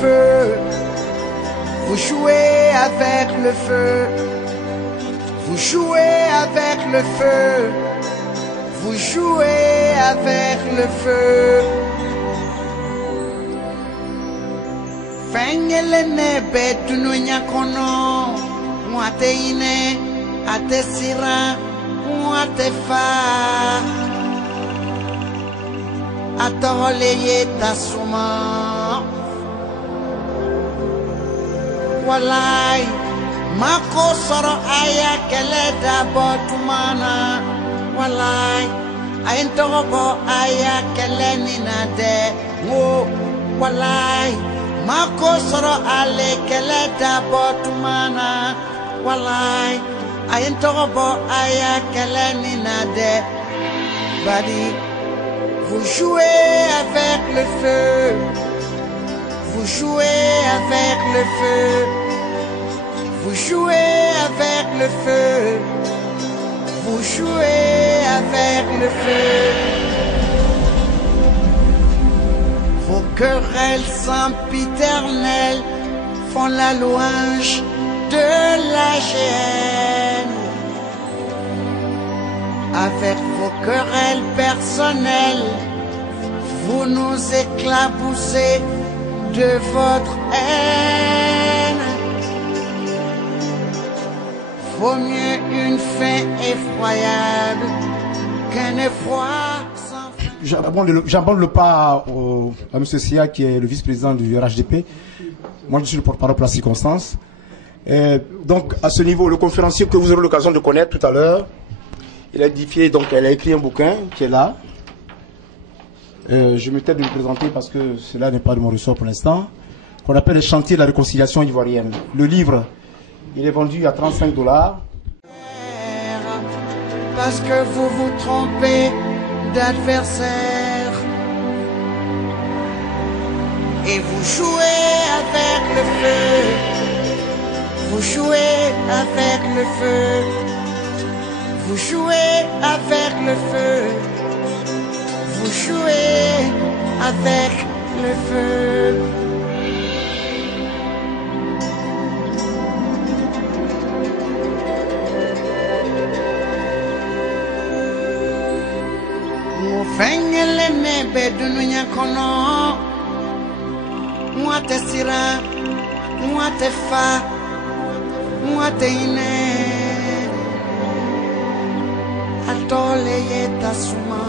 feu. Vous jouez avec le feu. Vous jouez avec le feu. Vous jouez avec le feu. Fengele betununya kono. Mwate ine, ate sira, mwate fa. Atoleye tasuma. Walai, mako soro aya keleda botumana. Walai, ayentogo aya keleni nade. Wo, walai, mako soro ale keleda botumana. Walai, ayentogo aya keleni nade. Badi, vous jouez avec le feu. Vous jouez avec le feu. Vous jouez avec le feu. Vous jouez avec le feu. Vos querelles sempiternelles font la louange de la gêne. Avec vos querelles personnelles, vous nous éclaboussez de votre haine. Vaut mieux une fin effroyable qu'un effroi sans fin. J'aborde le pas à M. Sia, qui est le vice-président du RHDP. Moi, je suis le porte-parole pour la circonstance. Donc, à ce niveau, le conférencier que vous aurez l'occasion de connaître tout à l'heure, il a édifié, donc elle a écrit un bouquin qui est là. Je me tais de le présenter parce que cela n'est pas de mon ressort pour l'instant, qu'on appelle le chantier de la réconciliation ivoirienne. Le livre, il est vendu à $35. Parce que vous vous trompez d'adversaire. Et vous jouez avec le feu. Vous jouez avec le feu. Vous jouez avec le feu. Vous jouez avec le feu. Mufengele nebe dununya kono. Mwate sira, mwate fa, mwate ine. Atole yeta suma.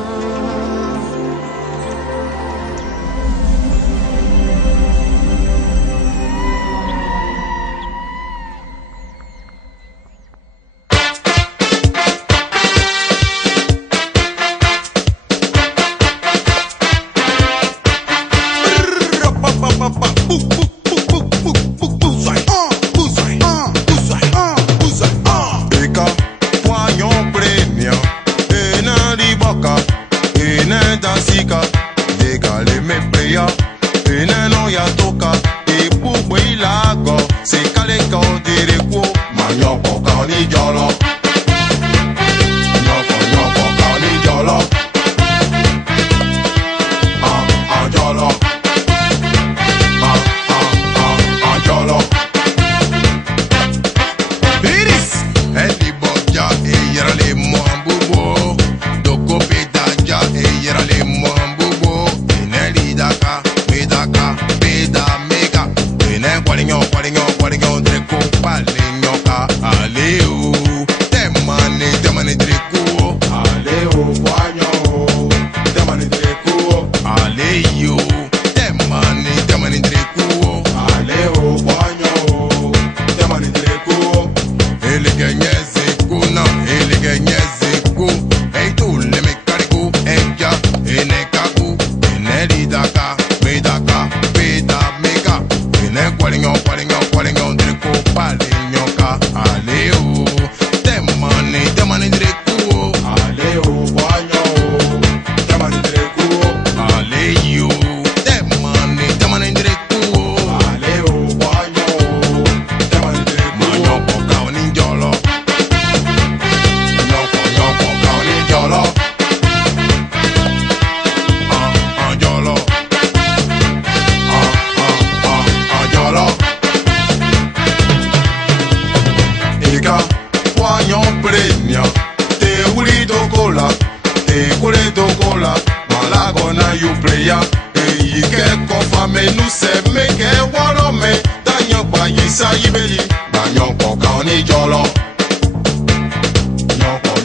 meke woro me danyo pa yisa yibeli danyo ko ka oni jolo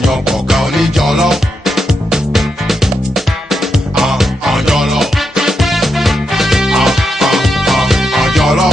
nyoko ka oni jolo jolo jolo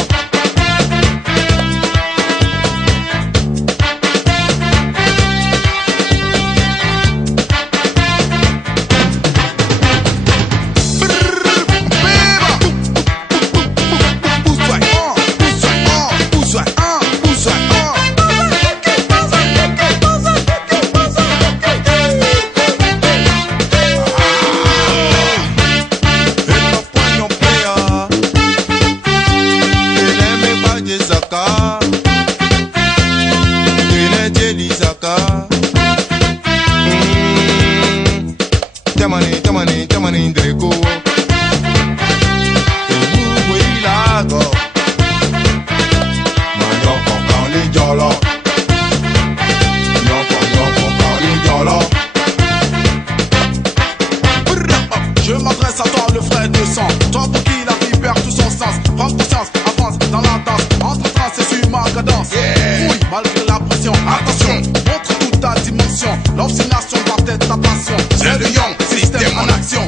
Je m'adresse à toi, le frère de sang. Toi pour qui la vie perd tout son sens. Prends conscience, avance dans la danse. Entre trans et sur ma cadence. Oui, malgré la pression, attention. Montre toute ta dimension. L'obstination doit être ta passion. C'est le young système en action.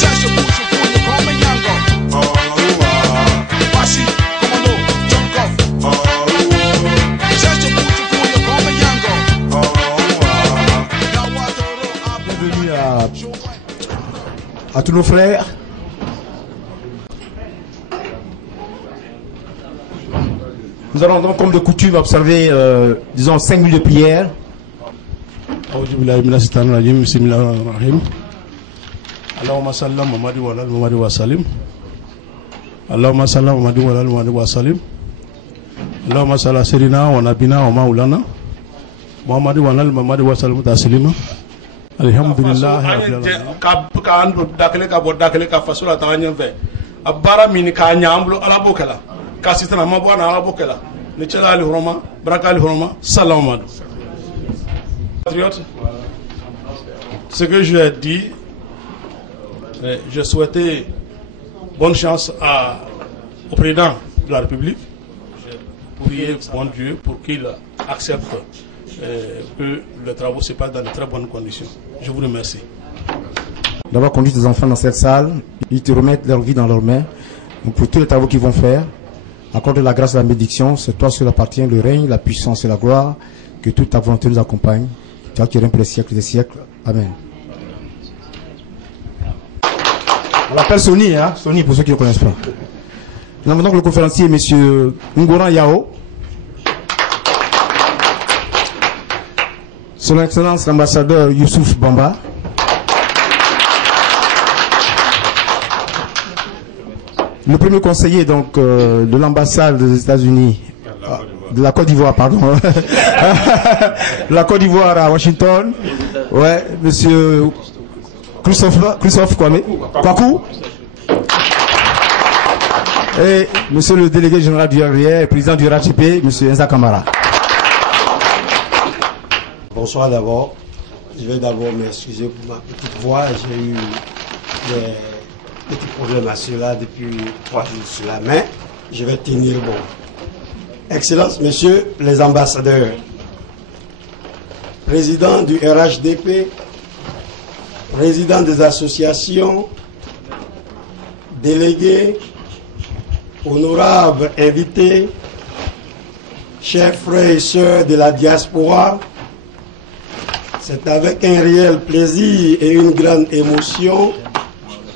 Cherche bouche fouille comme un yango. Pachi, commando, John Cherche bouche fouille comme un yango. Bienvenue à tous nos frères. Nous allons donc, comme de coutume, observer, disons, 5 minutes de prière. Allahumma salli Muhammad wa ala Muhammad wa salim. Allahumma salli Muhammad wa ala Muhammad wa salim. Allahumma salli sayyidina wa nabina wa maulana Muhammad wa ala Muhammad wa salim taslima. Alhamdulillah rabbil alamin. Ka ando dakale ka bo dakale ka fasula ta nyen ve. Abara min ka nyamlo ala bokela. Ka sitana ma bo na ala bokela. Ne chala ali horoma, baraka ali horoma, salam alaikum. Patriote. Ce que je ai dit, je souhaitais bonne chance au président de la République. Je priais bon Dieu pour qu'il accepte que les travaux se passent dans de très bonnes conditions. Je vous remercie. D'avoir conduit tes enfants dans cette salle, ils te remettent leur vie dans leurs mains. Donc pour tous les travaux qu'ils vont faire, accorde la grâce et la bénédiction. C'est toi seul appartient le règne, la puissance et la gloire. Que toute ta volonté nous accompagne. Toi qui règnes pour les siècles des siècles. Amen. On l'appelle Sony, hein? Sony pour ceux qui ne connaissent pas. Nous avons donc le conférencier, M. Ngoran Yao. Son Excellence l'ambassadeur Youssouf Bamba. Le premier conseiller donc de l'ambassade des États-Unis, de la Côte d'Ivoire, pardon, la Côte d'Ivoire à Washington, ouais, Monsieur Christophe Kwaku, et Monsieur le délégué général du RDR, président du RHDP, Monsieur Enza Kamara. Bonsoir d'abord. Je vais d'abord m'excuser pour ma petite voix. J'ai eu des petits problèmes à cela depuis 3 jours sur la main. Je vais tenir bon. Excellences, messieurs les ambassadeurs, président du RHDP, président des associations, délégués, honorables invités, chers frères et sœurs de la diaspora, c'est avec un réel plaisir et une grande émotion,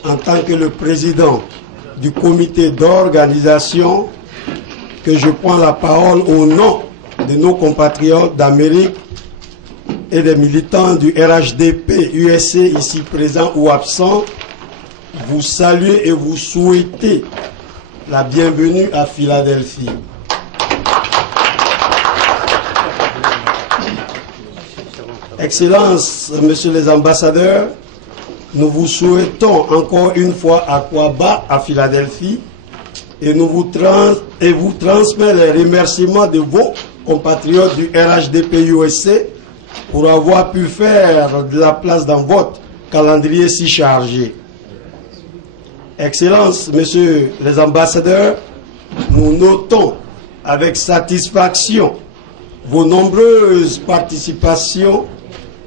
en tant que le président du comité d'organisation, que je prends la parole au nom de nos compatriotes d'Amérique et des militants du RHDP USA ici présents ou absents, vous saluer et vous souhaiter la bienvenue à Philadelphie. Excellences, messieurs les ambassadeurs, nous vous souhaitons encore une fois Aquaba à Philadelphie et vous transmettons les remerciements de vos compatriotes du RHDP USA pour avoir pu faire de la place dans votre calendrier si chargé. Excellences, Messieurs les ambassadeurs, nous notons avec satisfaction vos nombreuses participations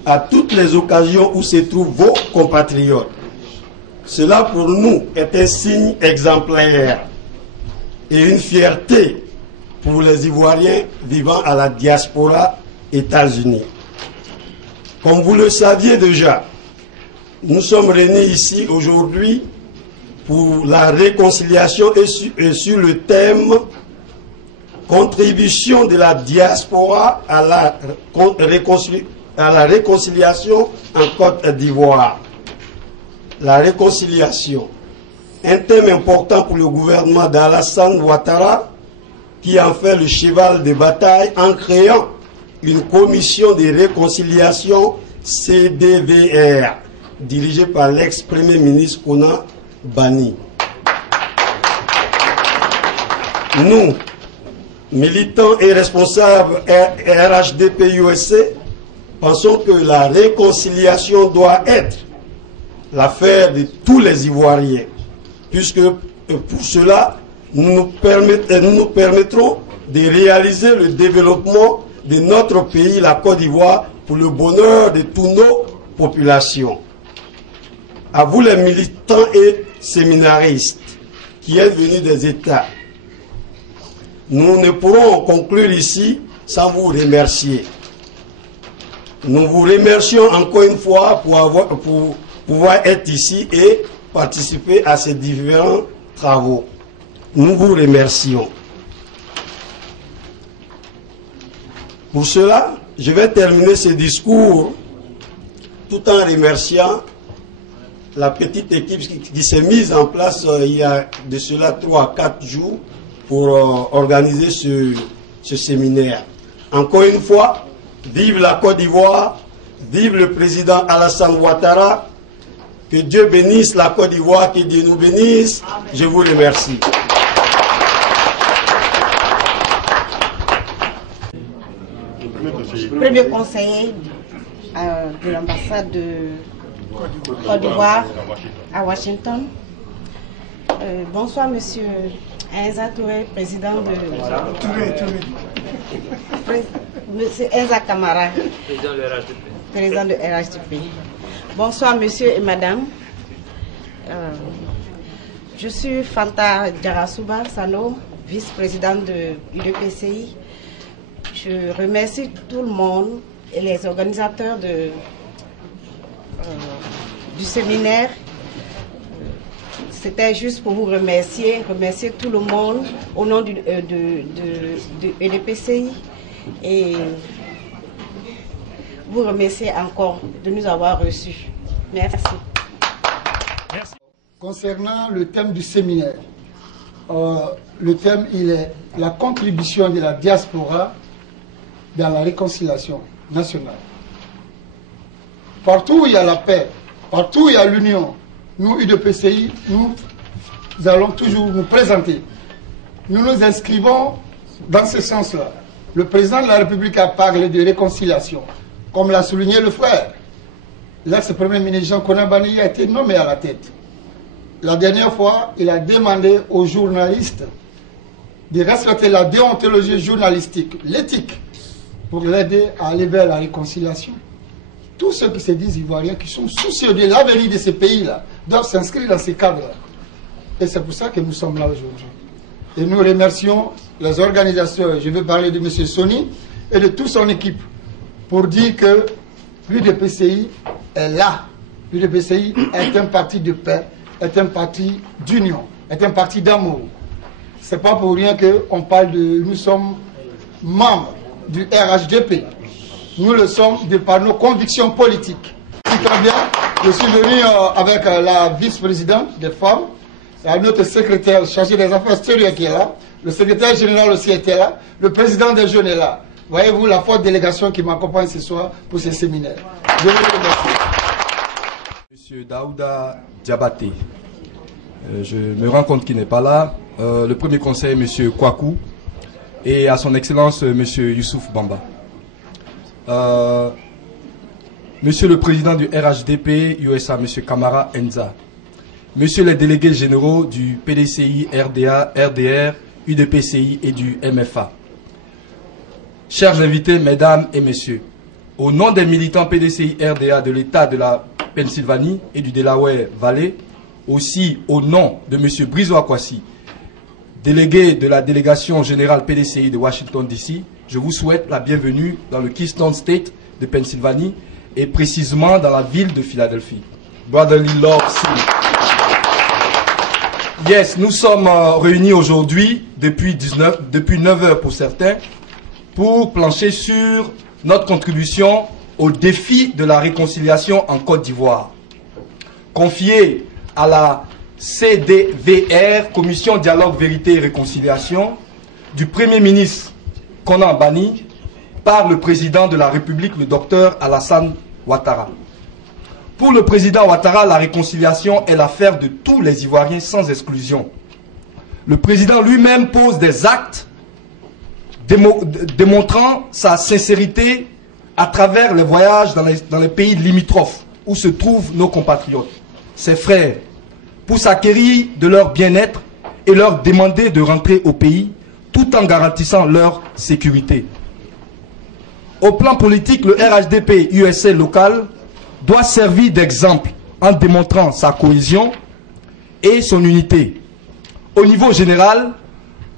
à toutes les occasions où se trouvent vos compatriotes. Cela pour nous est un signe exemplaire et une fierté pour les Ivoiriens vivant à la diaspora États-Unis. Comme vous le saviez déjà, nous sommes réunis ici aujourd'hui pour la réconciliation et sur le thème contribution de la diaspora à la réconciliation en Côte d'Ivoire. La réconciliation, un thème important pour le gouvernement d'Alassane Ouattara, qui en fait le cheval de bataille en créant une commission de réconciliation CDVR, dirigée par l'ex-premier ministre Kona Bani. Nous, militants et responsables RHDP USA, pensons que la réconciliation doit être l'affaire de tous les Ivoiriens, puisque pour cela, nous nous permettrons de réaliser le développement de notre pays, la Côte d'Ivoire, pour le bonheur de toutes nos populations. À vous les militants et séminaristes qui êtes venus des États, nous ne pourrons conclure ici sans vous remercier. Nous vous remercions encore une fois pour pouvoir être ici et participer à ces différents travaux. Nous vous remercions. Pour cela, je vais terminer ce discours tout en remerciant la petite équipe qui s'est mise en place il y a de cela 3 à 4 jours pour organiser ce séminaire. Encore une fois, vive la Côte d'Ivoire, vive le président Alassane Ouattara, que Dieu bénisse la Côte d'Ivoire, que Dieu nous bénisse. Je vous remercie. Premier conseiller de l'ambassade de Côte d'Ivoire à Washington. Bonsoir, monsieur Enza Touré, président de... Monsieur Enza Kamara, président de RHDP. Bonsoir, monsieur et madame. Je suis Fanta Djarasouba Sano, vice-présidente de l'UDPCI. Je remercie tout le monde et les organisateurs du séminaire. C'était juste pour vous remercier tout le monde au nom de l'UDPCI et vous remercier encore de nous avoir reçus. Merci. Merci. Concernant le thème du séminaire, le thème il est la contribution de la diaspora dans la réconciliation nationale. Partout où il y a la paix, partout où il y a l'union, nous, UDPCI, nous allons toujours nous présenter. Nous nous inscrivons dans ce sens-là. Le président de la République a parlé de réconciliation, comme l'a souligné le frère. L'ex-premier ministre Jean-Kona Bani a été nommé à la tête. La dernière fois, il a demandé aux journalistes de respecter la déontologie journalistique, l'éthique, pour l'aider à aller vers la réconciliation. Tous ceux qui se disent ivoiriens, qui sont soucieux de l'avenir de ces pays-là, doivent s'inscrire dans ces cadres-là. Et c'est pour ça que nous sommes là aujourd'hui. Et nous remercions les organisateurs, je veux parler de M. Soni et de toute son équipe, pour dire que l'UDPCI est là. L'UDPCI est un parti de paix, est un parti d'union, est un parti d'amour. Ce n'est pas pour rien qu'on parle de... Nous sommes membres du RHDP. Nous le sommes de par nos convictions politiques. Très bien, je suis venu avec la vice-présidente des femmes, notre secrétaire chargé des affaires extérieures qui est là, le secrétaire général aussi était là, le président des jeunes est là. Voyez-vous la forte délégation qui m'accompagne ce soir pour ce séminaire. Je vous remercie. Monsieur Daouda Diabaté, je me rends compte qu'il n'est pas là. Le premier conseiller, Monsieur Kwaku, et à son excellence, Monsieur Youssouf Bamba. Monsieur le président du RHDP USA, Monsieur Kamara Enza, Messieurs les délégués généraux du PDCI, RDA, RDR, UDPCI et du MFA. Chers invités, mesdames et messieurs, au nom des militants PDCI RDA de l'État de la Pennsylvanie et du Delaware Valley, aussi au nom de M. Brizo Akwasi, délégué de la délégation générale PDCI de Washington DC, je vous souhaite la bienvenue dans le Keystone State de Pennsylvanie et précisément dans la ville de Philadelphie. Brotherly love. Yes, nous sommes réunis aujourd'hui depuis 9 heures pour certains, pour plancher sur notre contribution au défi de la réconciliation en Côte d'Ivoire, confié à la CDVR, Commission Dialogue, Vérité et Réconciliation, du Premier ministre Konan Bani, par le président de la République, le docteur Alassane Ouattara. Pour le président Ouattara, la réconciliation est l'affaire de tous les Ivoiriens sans exclusion. Le président lui-même pose des actes démontrant sa sincérité à travers les voyages dans les pays limitrophes où se trouvent nos compatriotes, ses frères, pour s'acquérir de leur bien-être et leur demander de rentrer au pays tout en garantissant leur sécurité. Au plan politique, le RHDP USA local doit servir d'exemple en démontrant sa cohésion et son unité. Au niveau général,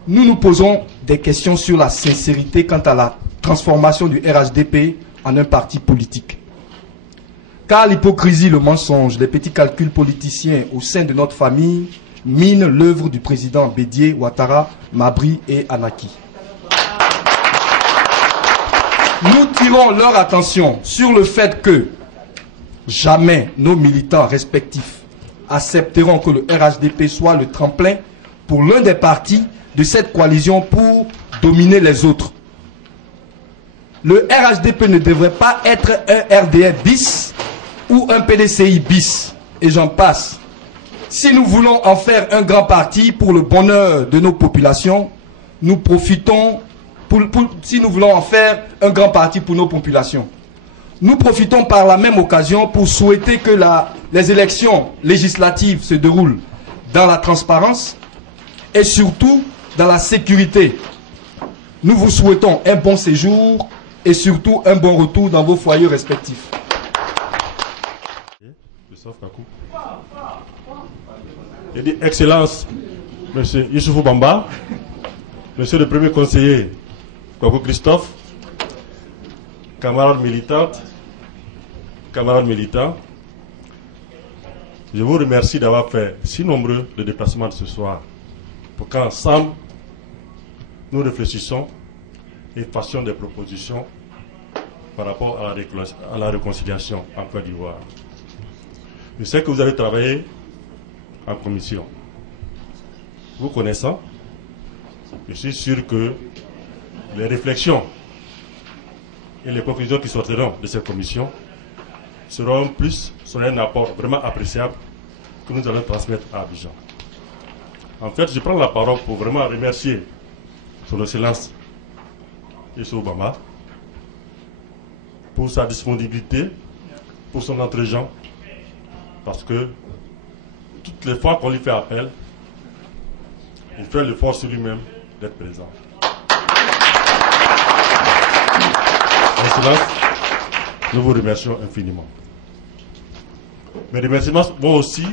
nous nous posons des questions sur la sincérité quant à la transformation du RHDP en un parti politique. Car l'hypocrisie, le mensonge, les petits calculs politiciens au sein de notre famille minent l'œuvre du président Bédié, Ouattara, Mabri et Anaki. Nous tirons leur attention sur le fait que jamais nos militants respectifs accepteront que le RHDP soit le tremplin pour l'un des partis de cette coalition pour dominer les autres. Le RHDP ne devrait pas être un RDR bis ou un PDCI bis, et j'en passe. Si nous voulons en faire un grand parti pour le bonheur de nos populations, nous profitons, si nous voulons en faire un grand parti pour nos populations, nous profitons par la même occasion pour souhaiter que les élections législatives se déroulent dans la transparence et surtout dans la sécurité. Nous vous souhaitons un bon séjour et surtout un bon retour dans vos foyers respectifs. Je dis Excellence, Monsieur Youssoufou Bamba, Monsieur le Premier conseiller, Kwaku Christophe, camarades militantes, camarades militants, je vous remercie d'avoir fait si nombreux de déplacements de ce soir pour qu'ensemble nous réfléchissons et fassions des propositions par rapport à la réconciliation en Côte d'Ivoire. Je sais que vous avez travaillé en commission. Vous connaissant, je suis sûr que les réflexions et les conclusions qui sortiront de cette commission seront un apport vraiment appréciable que nous allons transmettre à Abidjan. En fait, je prends la parole pour vraiment remercier Son Excellence Youssoufou Bamba pour sa disponibilité, pour son entregent, parce que toutes les fois qu'on lui fait appel, il fait l'effort sur lui-même d'être présent. Excellence, nous vous remercions infiniment. Mes remerciements vont aussi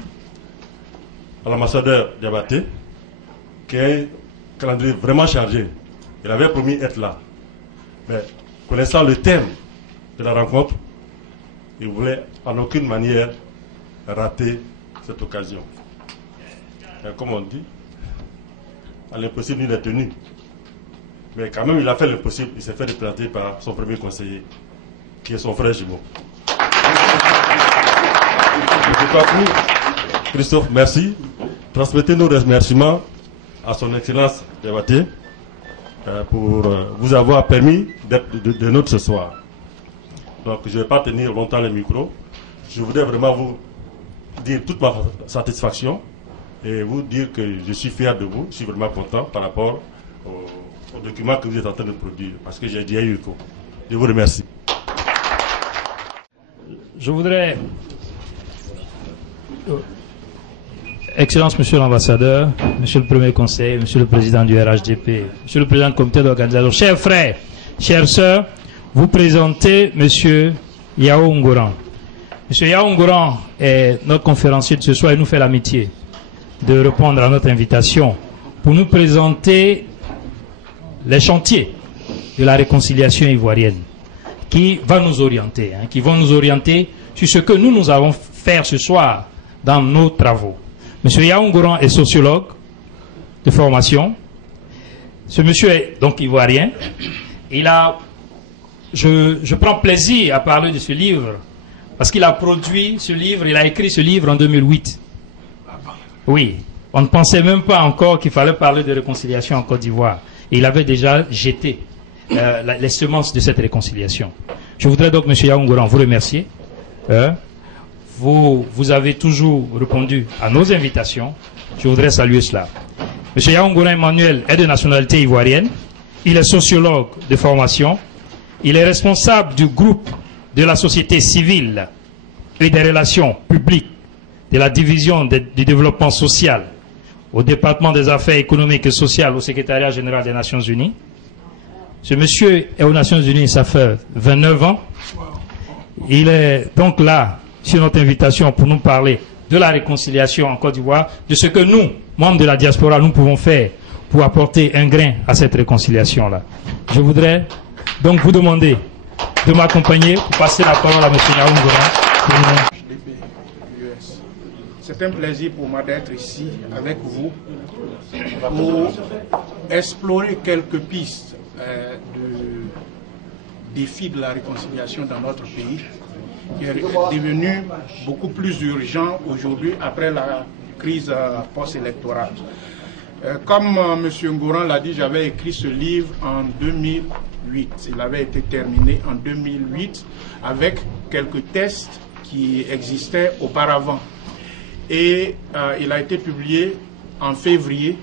à l'ambassadeur Diabaté, qui a un calendrier vraiment chargé. Il avait promis être là. Mais connaissant le thème de la rencontre, il voulait en aucune manière rater cette occasion. Et comme on dit, à l'impossible il est tenu. Mais quand même il a fait l'impossible, il s'est fait représenter par son premier conseiller, qui est son frère jumeau. Christophe, merci. Transmettez nos remerciements à son Excellence Diabaté pour vous avoir permis d'être de notre ce soir. Donc je ne vais pas tenir longtemps le micro. Je voudrais vraiment vous dire toute ma satisfaction et vous dire que je suis fier de vous, je suis vraiment content par rapport au document que vous êtes en train de produire, parce que j'ai déjà eu écho. Je vous remercie. Je voudrais Excellence, Monsieur l'ambassadeur, Monsieur le Premier conseiller, Monsieur le Président du RHDP, Monsieur le Président du comité d'organisation, chers frères, chères sœurs, vous présentez Monsieur Yao Ngoran. Monsieur Yao Ngoran est notre conférencier de ce soir et nous fait l'amitié de répondre à notre invitation pour nous présenter les chantiers de la réconciliation ivoirienne qui va nous orienter, qui vont nous orienter sur ce que nous allons faire ce soir dans nos travaux. Monsieur Yao Ngoran est sociologue de formation. Ce monsieur est donc ivoirien. Je prends plaisir à parler de ce livre parce qu'il a produit ce livre, il a écrit ce livre en 2008. Oui, on ne pensait même pas encore qu'il fallait parler de réconciliation en Côte d'Ivoire. Il avait déjà jeté les semences de cette réconciliation. Je voudrais donc, monsieur Yao Ngoran, vous remercier. Vous avez toujours répondu à nos invitations. Je voudrais saluer cela. Monsieur Yao Ngoran Emmanuel est de nationalité ivoirienne. Il est sociologue de formation. Il est responsable du groupe de la société civile et des relations publiques de la division du développement social au département des affaires économiques et sociales au secrétariat général des Nations Unies. Ce monsieur est aux Nations Unies, ça fait 29 ans. Il est donc là sur notre invitation pour nous parler de la réconciliation en Côte d'Ivoire, de ce que nous, membres de la diaspora, nous pouvons faire pour apporter un grain à cette réconciliation-là. Je voudrais donc vous demander de m'accompagner pour passer la parole à M. Yao Ngoran. C'est un plaisir pour moi d'être ici avec vous pour explorer quelques pistes de défis de la réconciliation dans notre pays, qui est devenu beaucoup plus urgent aujourd'hui après la crise post-électorale. Comme M. Ngoran l'a dit, j'avais écrit ce livre en 2008. Il avait été terminé en 2008 avec quelques tests qui existaient auparavant. Et il a été publié en février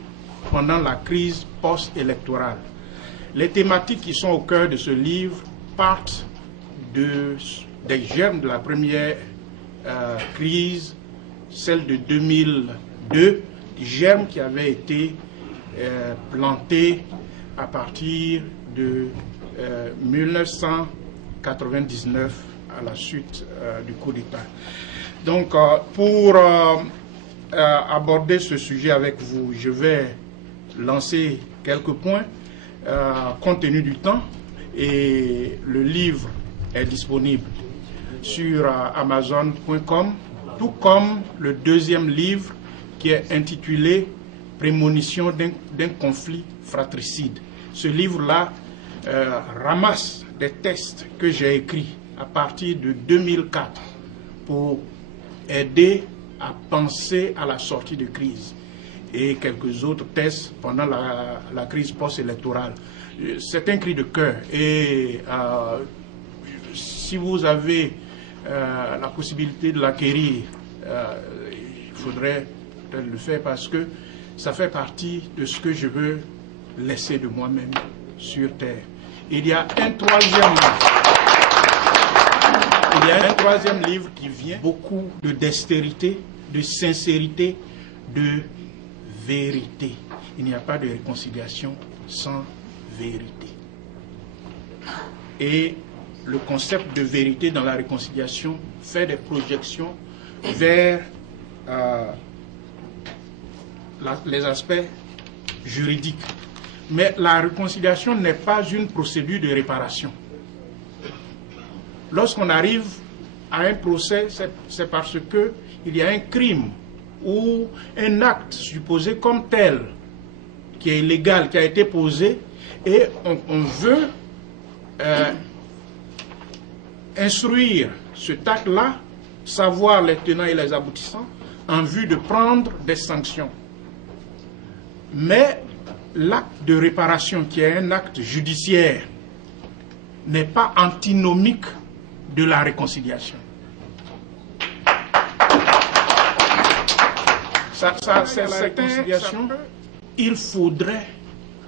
pendant la crise post-électorale. Les thématiques qui sont au cœur de ce livre partent des germes de la première crise, celle de 2002, germes qui avaient été plantés à partir de 1999 à la suite du coup d'État. Donc, pour aborder ce sujet avec vous, je vais lancer quelques points compte tenu du temps, et le livre est disponible sur Amazon.com, tout comme le deuxième livre qui est intitulé Prémonition d'un conflit fratricide. Ce livre-là ramasse des textes que j'ai écrits à partir de 2004 pour aider à penser à la sortie de crise, et quelques autres tests pendant la crise post-électorale. C'est un cri de cœur, et si vous avez la possibilité de l'acquérir, il faudrait peut-être le faire, parce que ça fait partie de ce que je veux laisser de moi-même sur terre. Il y a un troisième livre qui vient, beaucoup de dextérité, de sincérité, de vérité. Il n'y a pas de réconciliation sans vérité. Et le concept de vérité dans la réconciliation fait des projections vers les aspects juridiques. Mais la réconciliation n'est pas une procédure de réparation. Lorsqu'on arrive à un procès, c'est parce qu'il y a un crime ou un acte supposé comme tel, qui est illégal, qui a été posé, et on veut instruire cet acte-là, savoir les tenants et les aboutissants, en vue de prendre des sanctions. Mais l'acte de réparation, qui est un acte judiciaire, n'est pas antinomique de la réconciliation. Cette réconciliation, il faudrait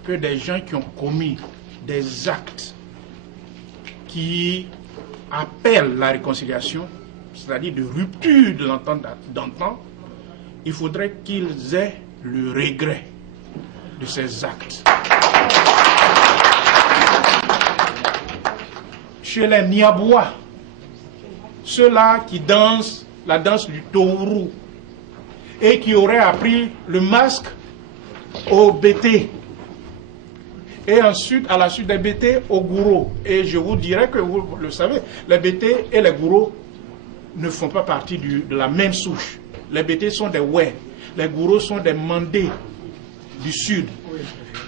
que des gens qui ont commis des actes qui appellent la réconciliation, c'est-à-dire de rupture de l'entente d'antan, il faudrait qu'ils aient le regret de ces actes. Chez les Niabois, ceux-là qui dansent la danse du Touru et qui auraient appris le masque au BT et ensuite, à la suite des BT, au gourou. Et je vous dirais que vous le savez, les BT et les gourous ne font pas partie de la même souche. Les BT sont des Wè, les gourous sont des Mandés du sud.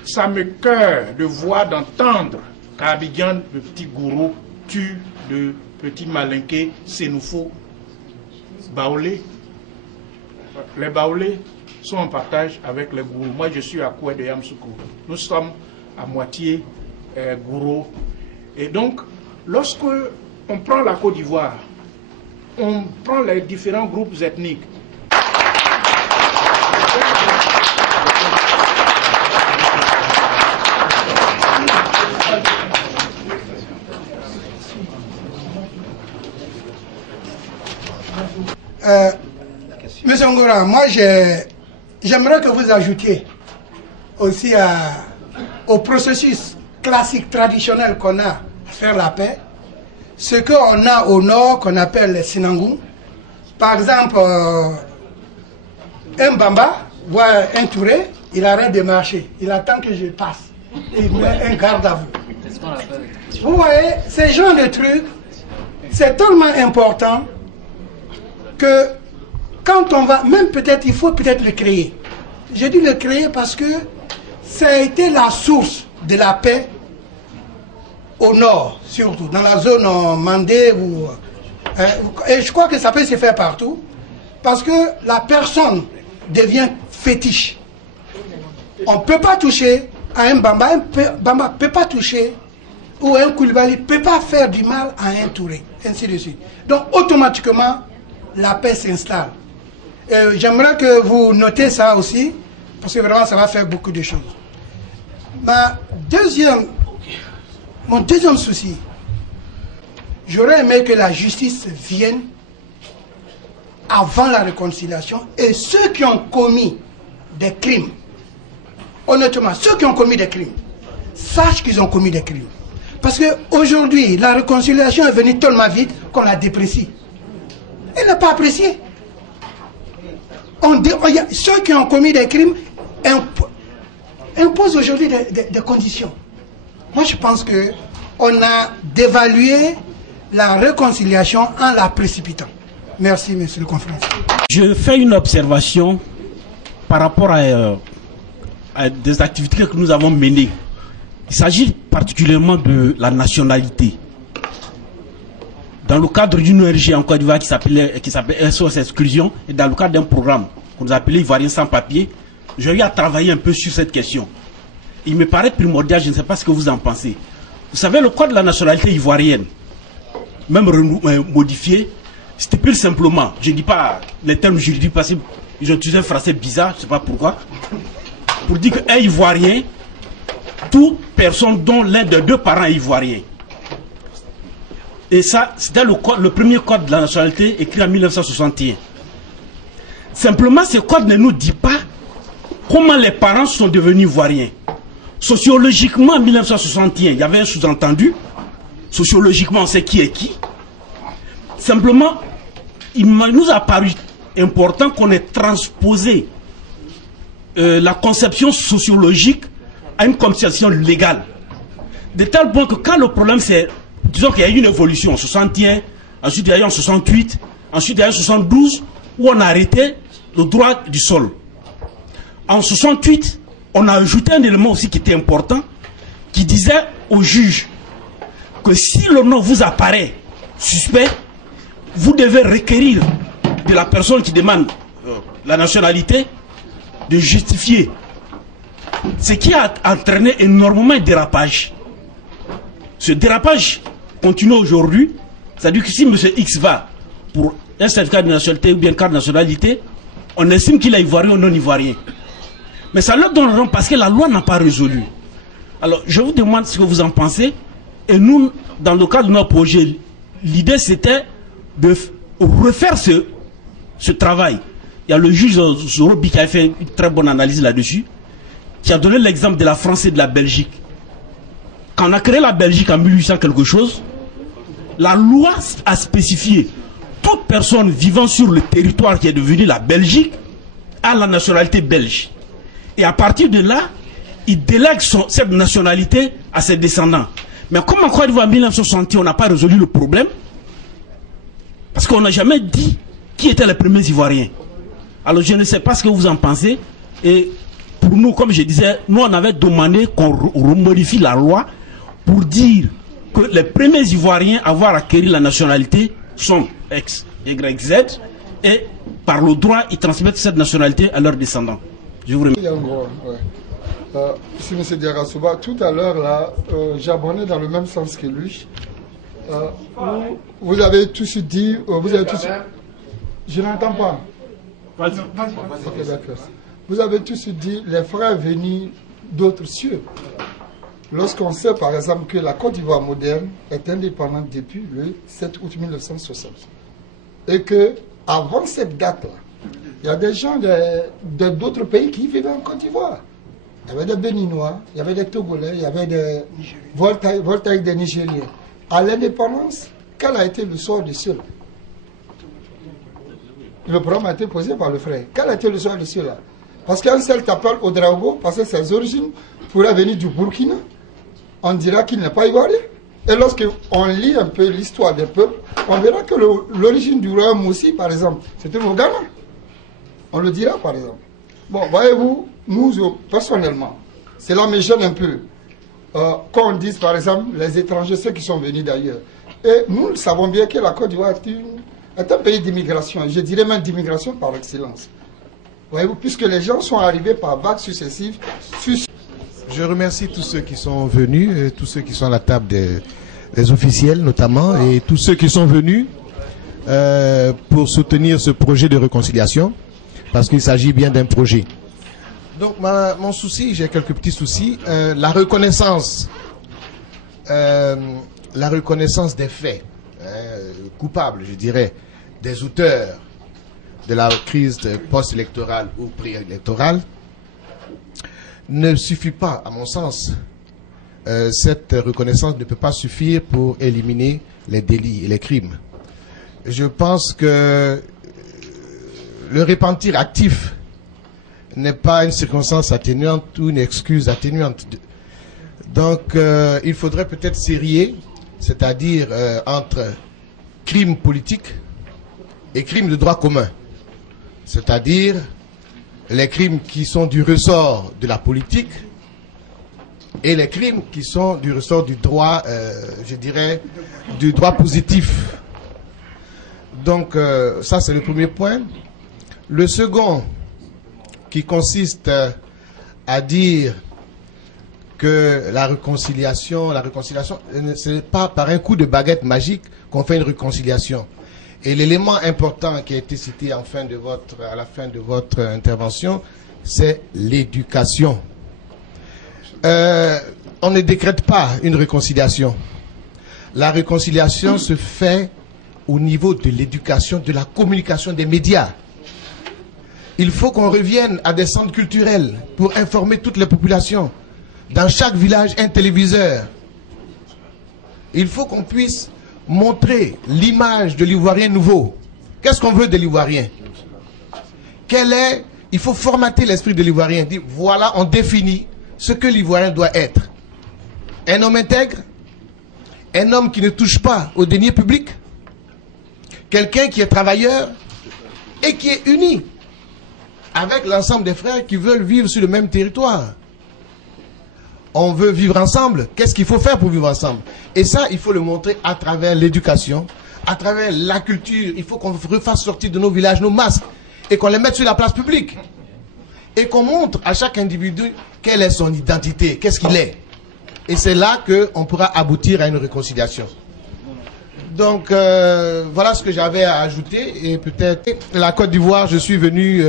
Ça me cœur de voir, d'entendre qu'à Abidjan, le petit gourou tue de petits malinqués, Sénoufo, Baolé. Les Baolés sont en partage avec les gourous. Moi, je suis à Koué de Yamsoukou. Nous sommes à moitié gourou. Et donc, lorsque on prend la Côte d'Ivoire, on prend les différents groupes ethniques. Monsieur Ngora, moi j'aimerais que vous ajoutiez aussi au processus classique traditionnel qu'on a à faire la paix, ce qu'on a au nord qu'on appelle les Sinangou. Par exemple, un Bamba voit un Touré, il arrête de marcher, il attend que je passe, il met un garde à vous. Vous voyez, ce genre de trucs, c'est tellement important que quand on va, même peut-être, il faut peut-être le créer. J'ai dû le créer parce que ça a été la source de la paix au nord, surtout, dans la zone Mandé. Et je crois que ça peut se faire partout, parce que la personne devient fétiche. On ne peut pas toucher à un Bamba, Bamba ne peut pas toucher, ou un Koulibaly ne peut pas faire du mal à un Touré, ainsi de suite. Donc automatiquement, la paix s'installe. J'aimerais que vous notez ça aussi, parce que vraiment ça va faire beaucoup de choses. Mon deuxième souci, j'aurais aimé que la justice vienne avant la réconciliation, et ceux qui ont commis des crimes, honnêtement, ceux qui ont commis des crimes, sachent qu'ils ont commis des crimes. Parce qu'aujourd'hui, la réconciliation est venue tellement vite qu'on la déprécie. Elle n'est pas appréciée. Ceux qui ont commis des crimes imposent aujourd'hui des conditions. Moi, je pense qu'on a dévalué la réconciliation en la précipitant. Merci, monsieur le conférencier. Je fais une observation par rapport à des activités que nous avons menées. Il s'agit particulièrement de la nationalité. Dans le cadre d'une ONG en Côte d'Ivoire qui s'appelle SOS Exclusion, et dans le cadre d'un programme qu'on nous appelait Ivoiriens sans papier, j'ai eu à travailler un peu sur cette question. Il me paraît primordial, je ne sais pas ce que vous en pensez. Vous savez, le code de la nationalité ivoirienne, même modifié, stipule simplement, je ne dis pas les termes juridiques parce qu'ils ont utilisé un français bizarre, je ne sais pas pourquoi, pour dire qu'un Ivoirien, toute personne dont l'un des deux parents est ivoirien. Et ça, c'était le premier code de la nationalité écrit en 1961. Simplement, ce code ne nous dit pas comment les parents sont devenus ivoiriens. Sociologiquement, en 1961, il y avait un sous-entendu. Sociologiquement, on sait qui est qui. Simplement, il nous a paru important qu'on ait transposé la conception sociologique à une conception légale. De tel point que quand le problème c'est, disons qu'il y a eu une évolution en 61, ensuite il y a eu en 68, ensuite il y a eu en 72, où on a arrêté le droit du sol. En 68, on a ajouté un élément aussi qui était important, qui disait au juge que si le nom vous apparaît suspect, vous devez requérir de la personne qui demande la nationalité de justifier. Ce qui a entraîné énormément de dérapage. Ce dérapage continue aujourd'hui. C'est-à-dire que si M. X va pour un certificat de nationalité ou bien carte de nationalité, on estime qu'il est ivoirien ou non ivoirien. Mais ça leur donne raison parce que la loi n'a pas résolu. Alors, je vous demande ce que vous en pensez. Et nous, dans le cadre de notre projet, l'idée c'était de refaire ce travail. il y a le juge Zorobi qui a fait une très bonne analyse là-dessus, qui a donné l'exemple de la France et de la Belgique. Quand on a créé la Belgique en 1800 quelque chose, la loi a spécifié toute personne vivant sur le territoire qui est devenu la Belgique a la nationalité belge. Et à partir de là, il délègue cette nationalité à ses descendants. Mais comme en Côte d'Ivoire en 1960, on n'a pas résolu le problème, parce qu'on n'a jamais dit qui étaient les premiers Ivoiriens. Alors je ne sais pas ce que vous en pensez. Et pour nous, comme je disais, nous on avait demandé qu'on remodifie la loi pour dire que les premiers Ivoiriens à avoir acquis la nationalité sont X, Y, Z, et par le droit, ils transmettent cette nationalité à leurs descendants. Je vous remercie. Monsieur M. Diarra-Souba, tout à l'heure, là, j'abonnais dans le même sens que lui. Vous avez tous dit... vous avez tous... Je n'entends pas. Vas-y. Okay, d'accord. Vous avez tous dit les frères venus d'autres cieux. Lorsqu'on sait par exemple que la Côte d'Ivoire moderne est indépendante depuis le 7 août 1960 et que avant cette date-là, il y a des gens d'autres pays qui vivaient en Côte d'Ivoire. Il y avait des Béninois, il y avait des Togolais, il y avait des Voltaïques, des Nigériens. À l'indépendance, quel a été le sort de ceux-là? Le problème a été posé par le frère. Quel a été le sort de ceux-là? Parce qu'un seul t'appelle Ouedraogo, parce que ses origines pourraient venir du Burkina, on dira qu'il n'est pas ivoirien. Et lorsqu'on lit un peu l'histoire des peuples, on verra que l'origine du royaume aussi, par exemple, c'était au Ghana. On le dira, par exemple. Bon, voyez-vous, nous, personnellement, cela me gêne un peu. Quand on dit, par exemple, les étrangers, ceux qui sont venus d'ailleurs. Et nous savons bien que la Côte d'Ivoire est un pays d'immigration, je dirais même d'immigration par excellence. Voyez-vous, puisque les gens sont arrivés par vagues successives. Je remercie tous ceux qui sont venus, tous ceux qui sont à la table des officiels notamment, et tous ceux qui sont venus pour soutenir ce projet de réconciliation, parce qu'il s'agit bien d'un projet. Donc mon souci, j'ai quelques petits soucis. La reconnaissance des faits coupables, je dirais, des auteurs de la crise post-électorale ou pré-électorale ne suffit pas, à mon sens. Cette reconnaissance ne peut pas suffire pour éliminer les délits et les crimes. Je pense que le repentir actif n'est pas une circonstance atténuante ou une excuse atténuante. Donc, il faudrait peut-être sérier, c'est-à-dire entre crimes politiques et crimes de droit commun. C'est-à-dire les crimes qui sont du ressort de la politique et les crimes qui sont du ressort du droit, je dirais, du droit positif. Donc, ça c'est le premier point. Le second, qui consiste à dire que la réconciliation, ce n'est pas par un coup de baguette magique qu'on fait une réconciliation. Et l'élément important qui a été cité à la fin de votre intervention, c'est l'éducation. On ne décrète pas une réconciliation. La réconciliation se fait au niveau de l'éducation, de la communication des médias. Il faut qu'on revienne à des centres culturels pour informer toutes les populations. Dans chaque village, un téléviseur. Il faut qu'on puisse montrer l'image de l'Ivoirien nouveau. Qu'est-ce qu'on veut de l'Ivoirien? Il faut formater l'esprit de l'Ivoirien. Dire, voilà, on définit ce que l'Ivoirien doit être. Un homme intègre, un homme qui ne touche pas aux deniers publics, quelqu'un qui est travailleur et qui est uni avec l'ensemble des frères qui veulent vivre sur le même territoire. On veut vivre ensemble. Qu'est-ce qu'il faut faire pour vivre ensemble? Et ça, il faut le montrer à travers l'éducation, à travers la culture. Il faut qu'on refasse sortir de nos villages nos masques et qu'on les mette sur la place publique. Et qu'on montre à chaque individu quelle est son identité, qu'est-ce qu'il est. Et c'est là qu'on pourra aboutir à une réconciliation. Donc, voilà ce que j'avais à ajouter. Et peut-être la Côte d'Ivoire, je suis venu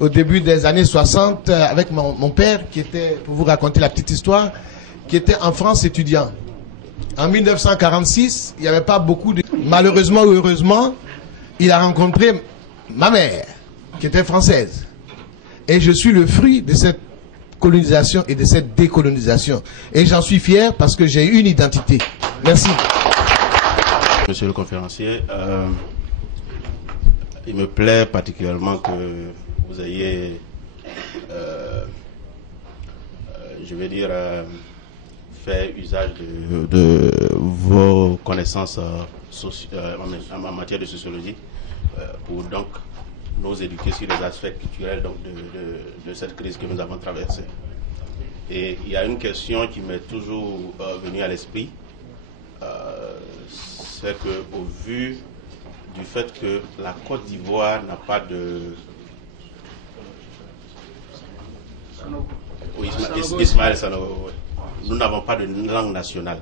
au début des années 60 avec mon père, qui était, pour vous raconter la petite histoire, qui était en France étudiant. En 1946, il n'y avait pas beaucoup de... Malheureusement ou heureusement, il a rencontré ma mère. qui était française. Et je suis le fruit de cette colonisation et de cette décolonisation. Et j'en suis fier parce que j'ai une identité. Merci. Monsieur le conférencier, il me plaît particulièrement que vous ayez, je vais dire, fait usage de vos connaissances en matière de sociologie pour donc nous éduquer sur les aspects culturels donc, de cette crise que nous avons traversée. Et il y a une question qui m'est toujours venue à l'esprit, c'est qu'au vu du fait que la Côte d'Ivoire n'a pas de... Oui, Ismaël Sanogo, nous n'avons pas de langue nationale.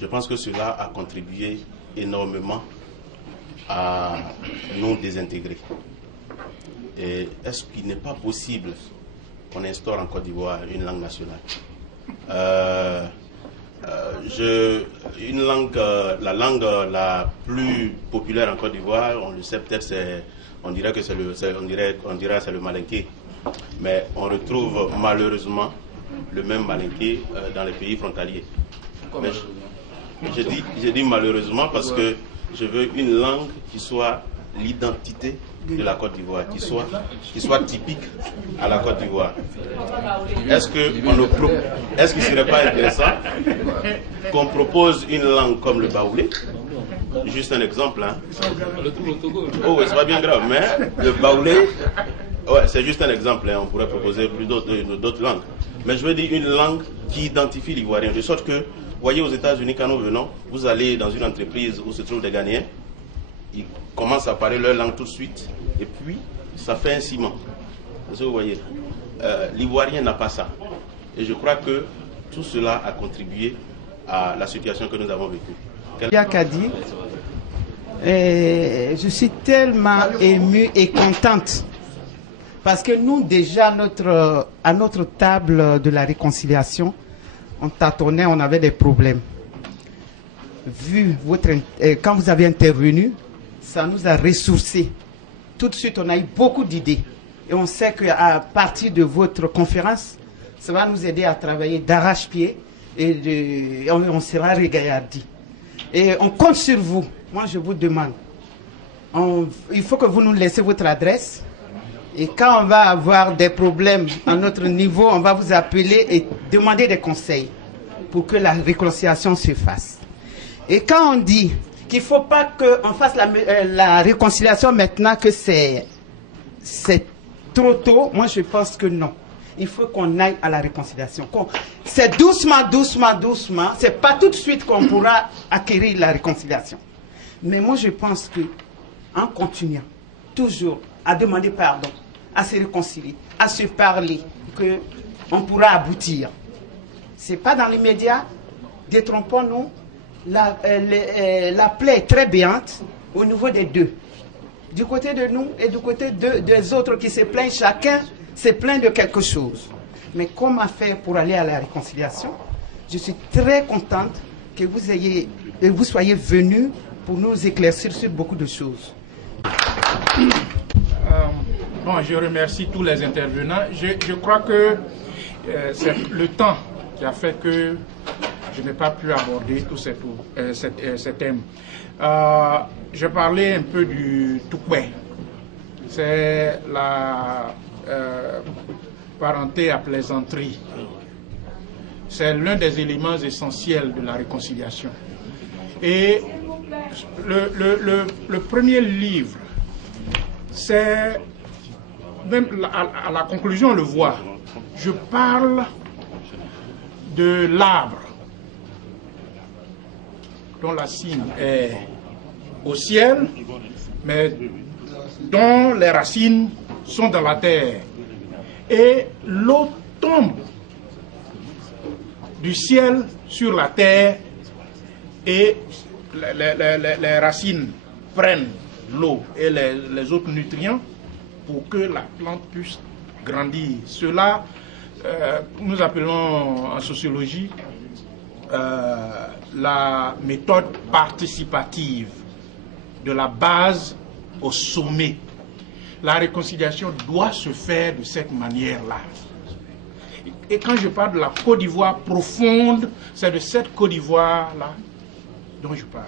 Je pense que cela a contribué énormément à nous désintégrer. Et est-ce qu'il n'est pas possible qu'on instaure en Côte d'Ivoire une langue nationale? La langue la plus populaire en Côte d'Ivoire, on le sait peut-être, on dirait que c'est le malinké. Mais on retrouve malheureusement le même malinké dans les pays frontaliers. Mais je dis malheureusement parce que je veux une langue qui soit l'identité de la Côte d'Ivoire, qui soit typique à la Côte d'Ivoire. Est-ce qu'il ne serait pas intéressant qu'on propose une langue comme le baoulé? Juste un exemple. Hein. Oh, c'est pas bien grave, mais le baoulé, ouais, c'est juste un exemple. Hein. On pourrait proposer plus d'autres langues. Mais je veux dire une langue qui identifie l'Ivoirien. De sorte que, voyez, aux États-Unis, quand nous venons, vous allez dans une entreprise où se trouvent des Ghanéens, ils commencent à parler leur langue tout de suite, et puis ça fait un ciment. Vous voyez, l'Ivoirien n'a pas ça. Et je crois que tout cela a contribué à la situation que nous avons vécue. Yakadi, je suis tellement émue et contente parce que nous déjà à notre table de la réconciliation, on tâtonnait, on avait des problèmes. Quand vous avez intervenu, ça nous a ressourcés. Tout de suite, on a eu beaucoup d'idées. Et on sait qu'à partir de votre conférence, ça va nous aider à travailler d'arrache-pied et on sera régaillardi. Et on compte sur vous. Moi, je vous demande, il faut que vous nous laissiez votre adresse. Et quand on va avoir des problèmes à notre niveau, on va vous appeler et demander des conseils pour que la réconciliation se fasse. Et quand on dit qu'il ne faut pas qu'on fasse la réconciliation maintenant, que c'est trop tôt, moi je pense que non. Il faut qu'on aille à la réconciliation. C'est doucement, doucement, doucement. Ce n'est pas tout de suite qu'on pourra acquérir la réconciliation. Mais moi je pense qu'en continuant toujours à demander pardon, à se réconcilier, à se parler, qu'on pourra aboutir. Ce n'est pas dans l'immédiat. Détrompons-nous. La plaie est très béante au niveau des deux. Du côté de nous et du côté des autres qui se plaignent, chacun se plaint de quelque chose. Mais comment faire pour aller à la réconciliation? Je suis très contente que vous soyez venus pour nous éclaircir sur beaucoup de choses. Bon, je remercie tous les intervenants. Je crois que c'est le temps qui a fait que je n'ai pas pu aborder tous ces thèmes. Je parlais un peu du Toukoué. C'est la parenté à plaisanterie. C'est l'un des éléments essentiels de la réconciliation. Et le premier livre, c'est, même à la conclusion on le voit, je parle de l'arbre dont la cime est au ciel, mais dont les racines sont dans la terre. Et l'eau tombe du ciel sur la terre et les racines prennent l'eau et les autres nutriments pour que la plante puisse grandir. Cela, nous appelons en sociologie la méthode participative, de la base au sommet. la réconciliation doit se faire de cette manière-là. Et quand je parle de la Côte d'Ivoire profonde, c'est de cette Côte d'Ivoire-là dont je parle.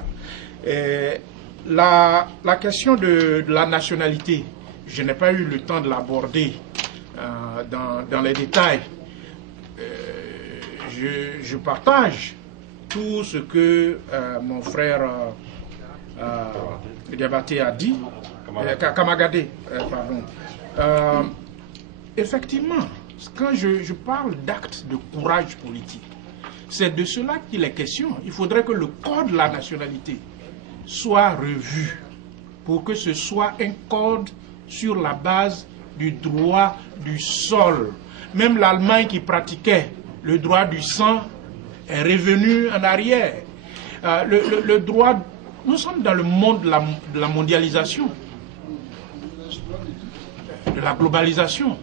La question de la nationalité, je n'ai pas eu le temps de l'aborder dans les détails. Je partage tout ce que mon frère Diabaté a dit, Kamagadé, pardon. Effectivement, quand je parle d'actes de courage politique, c'est de cela qu'il est question. Il faudrait que le code de la nationalité soit revu pour que ce soit un code sur la base du droit du sol. Même l'Allemagne qui pratiquait le droit du sang est revenu en arrière. Le droit, nous sommes dans le monde de la mondialisation, de la globalisation.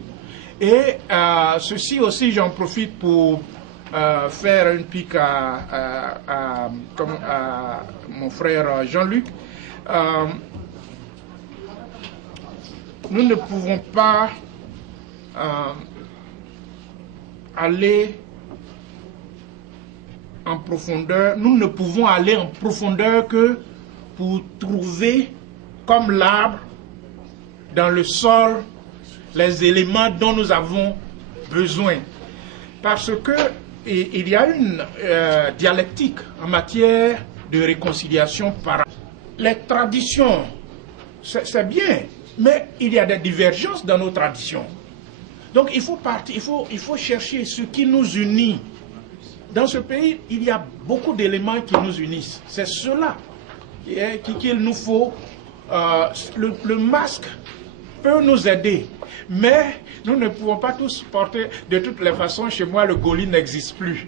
Et ceci aussi, j'en profite pour faire une pique à mon frère Jean-Luc. Nous ne pouvons pas aller en profondeur, nous ne pouvons aller en profondeur que pour trouver, comme l'arbre, dans le sol, les éléments dont nous avons besoin. Parce que il y a une dialectique en matière de réconciliation par les traditions. C'est bien, mais il y a des divergences dans nos traditions. Donc il faut chercher ce qui nous unit. Dans ce pays, il y a beaucoup d'éléments qui nous unissent. C'est cela qu'il nous faut. Le masque peut nous aider, mais nous ne pouvons pas tous porter. De toutes les façons, chez moi, le Goli n'existe plus.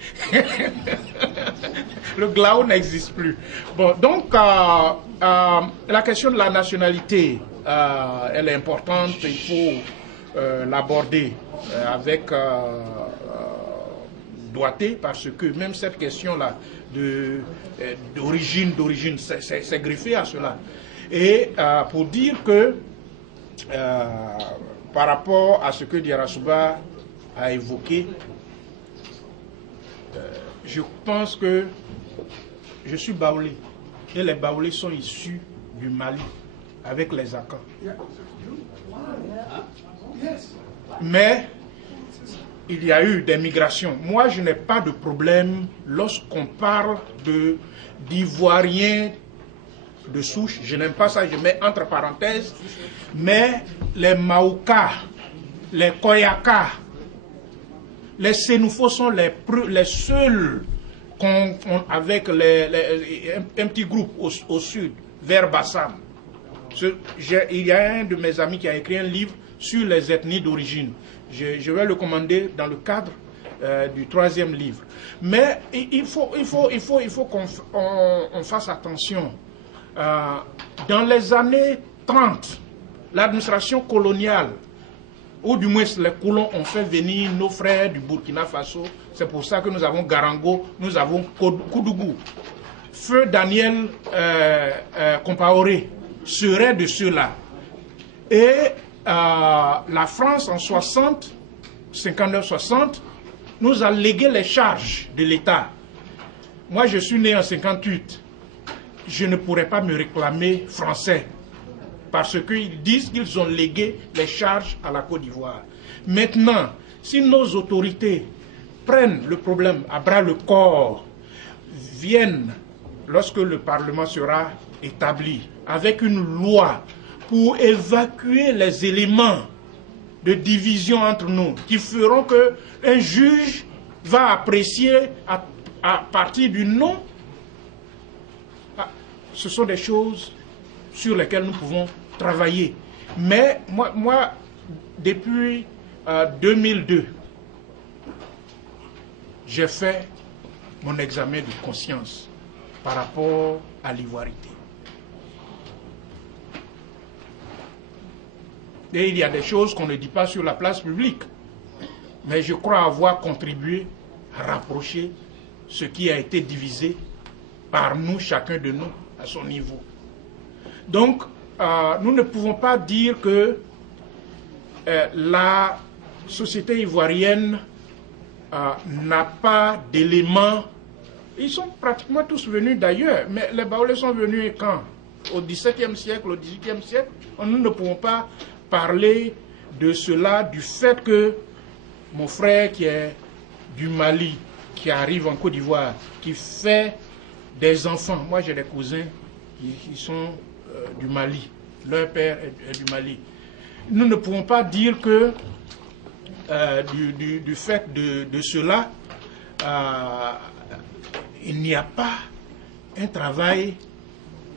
Le Glao n'existe plus. Bon, donc, la question de la nationalité, elle est importante. Il faut l'aborder avec doigté, parce que même cette question-là d'origine, c'est greffé à cela. Et pour dire que par rapport à ce que Diarra-Souba a évoqué, je pense que je suis baoulé. Et les baoulés sont issus du Mali, avec les Akans. Mais il y a eu des migrations. Moi, je n'ai pas de problème lorsqu'on parle d'Ivoiriens de souche. Je n'aime pas ça, je mets entre parenthèses. Mais les Maouka, les Koyaka, les Sénoufos sont les seuls avec un petit groupe au sud, vers Bassam. Il y a un de mes amis qui a écrit un livre sur les ethnies d'origine. Je vais le commander dans le cadre du 3e livre. Mais il faut qu'on fasse attention. Dans les années 30, l'administration coloniale, ou du moins les colons ont fait venir nos frères du Burkina Faso. C'est pour ça que nous avons Garango, nous avons Koudougou. Feu Daniel Compaoré serait de ceux-là. Et la France en 59-60 nous a légué les charges de l'État. Moi, je suis né en 58. Je ne pourrais pas me réclamer français parce qu'ils disent qu'ils ont légué les charges à la Côte d'Ivoire. Maintenant, si nos autorités prennent le problème à bras le corps, viennent, lorsque le Parlement sera établi, avec une loi pour évacuer les éléments de division entre nous, qui feront qu'un juge va apprécier à partir du nom. Ce sont des choses sur lesquelles nous pouvons travailler. Mais moi depuis 2002, j'ai fait mon examen de conscience par rapport à l'ivoirité. Et il y a des choses qu'on ne dit pas sur la place publique. Mais je crois avoir contribué à rapprocher ce qui a été divisé par nous, chacun de nous, à son niveau. Donc, nous ne pouvons pas dire que la société ivoirienne n'a pas d'éléments. Ils sont pratiquement tous venus d'ailleurs, mais les Baoulés sont venus quand? Au XVIIe siècle, au XVIIIe siècle. Nous ne pouvons pas parler de cela, du fait que mon frère qui est du Mali, qui arrive en Côte d'Ivoire, qui fait des enfants. Moi j'ai des cousins qui sont du Mali, leur père est du Mali. Nous ne pouvons pas dire que du fait de cela, il n'y a pas un travail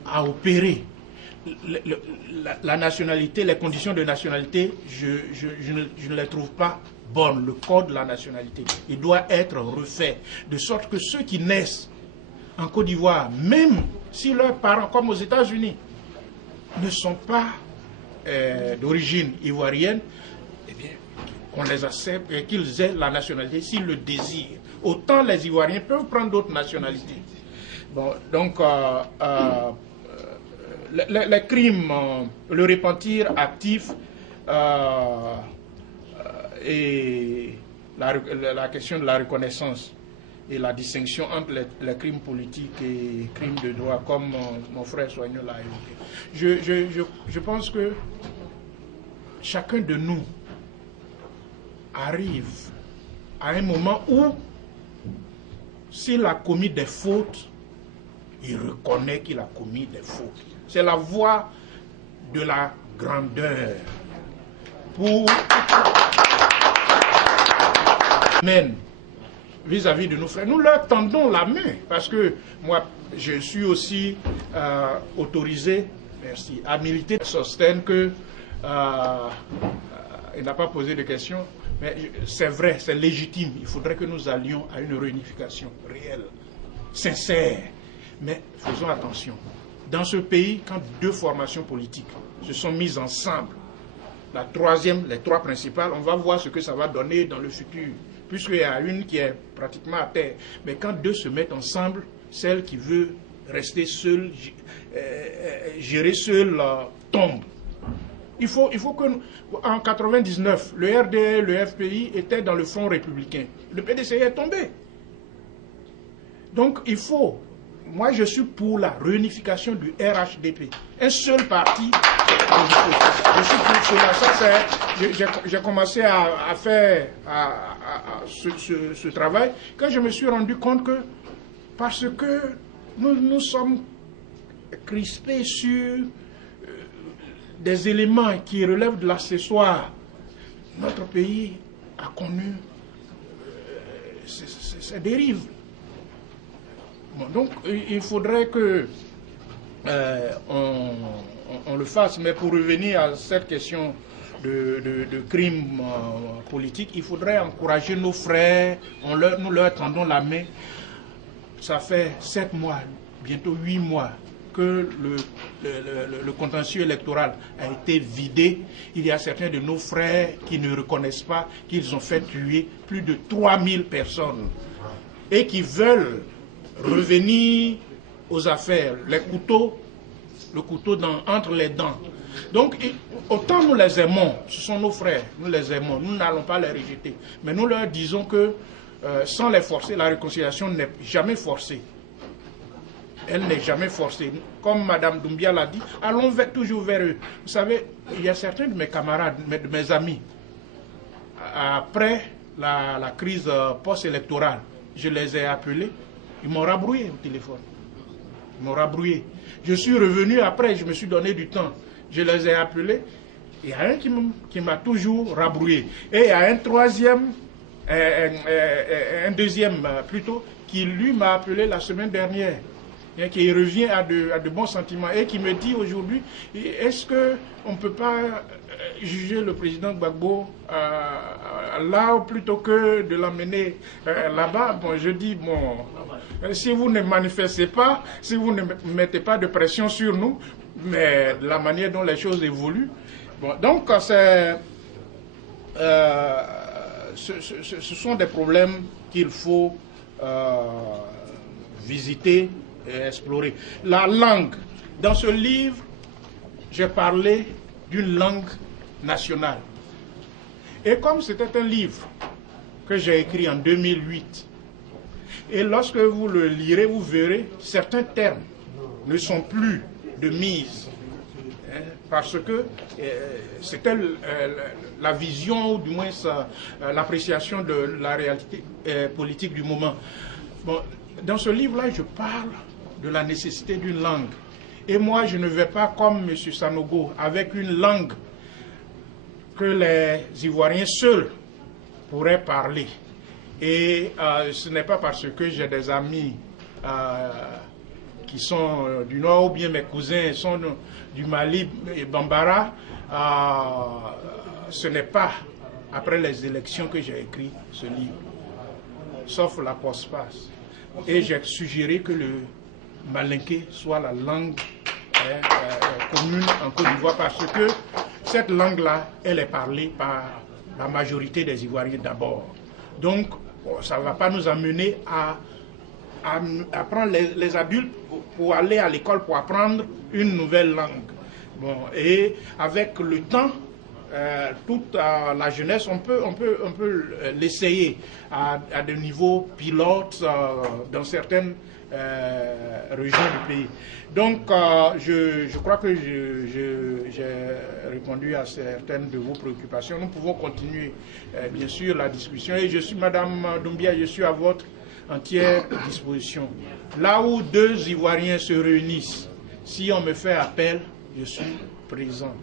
à opérer. La nationalité, les conditions de nationalité, je ne les trouve pas bonnes. Le code de la nationalité, il doit être refait, de sorte que ceux qui naissent en Côte d'Ivoire, même si leurs parents, comme aux États-Unis, ne sont pas d'origine ivoirienne, eh bien, qu'on les accepte et qu'ils aient la nationalité s'ils le désirent. Autant les Ivoiriens peuvent prendre d'autres nationalités. Bon, donc, les crimes, le repentir actif et la question de la reconnaissance et la distinction entre les crimes politiques et crimes de droit, comme mon frère Soigneux l'a évoqué. Je pense que chacun de nous arrive à un moment où, s'il a commis des fautes, il reconnaît qu'il a commis des fautes. C'est la voie de la grandeur. Pour même vis-à-vis de nos frères, nous leur tendons la main, parce que moi, je suis aussi autorisé, merci, à militer. Sostiennent que il n'a pas posé de questions, mais c'est vrai, c'est légitime. Il faudrait que nous allions à une réunification réelle, sincère. Mais faisons attention. Dans ce pays, quand deux formations politiques se sont mises ensemble, la troisième, les trois principales, on va voir ce que ça va donner dans le futur. Puisqu'il y a une qui est pratiquement à terre. Mais quand deux se mettent ensemble, celle qui veut rester seule, gérer seule, tombe. Il faut que, en 99, le RDR, le FPI étaient dans le front républicain. Le PDCI est tombé. Donc il faut, moi je suis pour la réunification du RHDP. Un seul parti. Je suis pour cela. Ça, j'ai commencé à faire ce travail quand je me suis rendu compte que, parce que nous sommes crispés sur des éléments qui relèvent de l'accessoire, notre pays a connu ces dérives. Bon, donc il faudrait que on le fasse. Mais pour revenir à cette question de crimes politiques, il faudrait encourager nos frères, nous leur tendons la main. Ça fait 7 mois, bientôt 8 mois, que le contentieux électoral a été vidé. Il y a certains de nos frères qui ne reconnaissent pas qu'ils ont fait tuer plus de 3000 personnes et qui veulent revenir aux affaires, le couteau entre les dents. Donc, autant nous les aimons, ce sont nos frères, nous les aimons, nous n'allons pas les rejeter. Mais nous leur disons que sans les forcer, la réconciliation n'est jamais forcée. Elle n'est jamais forcée. Comme Mme Doumbia l'a dit, allons toujours vers eux. Vous savez, il y a certains de mes camarades, de mes amis, après la crise post-électorale, je les ai appelés, ils m'ont rabroué au téléphone. Ils m'ont rabroué. Je suis revenu après, je me suis donné du temps. Je les ai appelés. Il y a un qui m'a toujours rabroué. Et il y a un troisième, un deuxième plutôt, qui lui m'a appelé la semaine dernière. Et qui revient à de bons sentiments et qui me dit aujourd'hui, est-ce qu'on ne peut pas juger le président Gbagbo là plutôt que de l'emmener là-bas? Bon, je dis, bon, si vous ne manifestez pas, si vous ne mettez pas de pression sur nous, mais la manière dont les choses évoluent, bon, donc ce sont des problèmes qu'il faut visiter et explorer. La langue. Dans ce livre, j'ai parlé d'une langue nationale. Et comme c'était un livre que j'ai écrit en 2008, et lorsque vous le lirez, vous verrez, certains termes ne sont plus de mise, hein, parce que c'était la vision, ou du moins l'appréciation de la réalité politique du moment. Bon, dans ce livre-là, je parle de la nécessité d'une langue. Et moi, je ne vais pas, comme M. Sanogo, avec une langue que les Ivoiriens seuls pourraient parler. Et ce n'est pas parce que j'ai des amis qui sont du Nord, ou bien mes cousins sont du Mali et Bambara, ce n'est pas après les élections que j'ai écrit ce livre, sauf la postface. Et j'ai suggéré que le malinké soit la langue commune en Côte d'Ivoire, parce que cette langue-là, elle est parlée par la majorité des Ivoiriens d'abord. Donc, ça ne va pas nous amener à prendre les adultes pour aller à l'école pour apprendre une nouvelle langue. Bon, et avec le temps, toute la jeunesse, on peut l'essayer à des niveaux pilotes dans certaines régions du pays. Donc, je crois que j'ai répondu à certaines de vos préoccupations. Nous pouvons continuer, bien sûr, la discussion. Et je suis, Madame Doumbia, je suis à votre entière disposition. Là où deux Ivoiriens se réunissent, si on me fait appel, je suis présent.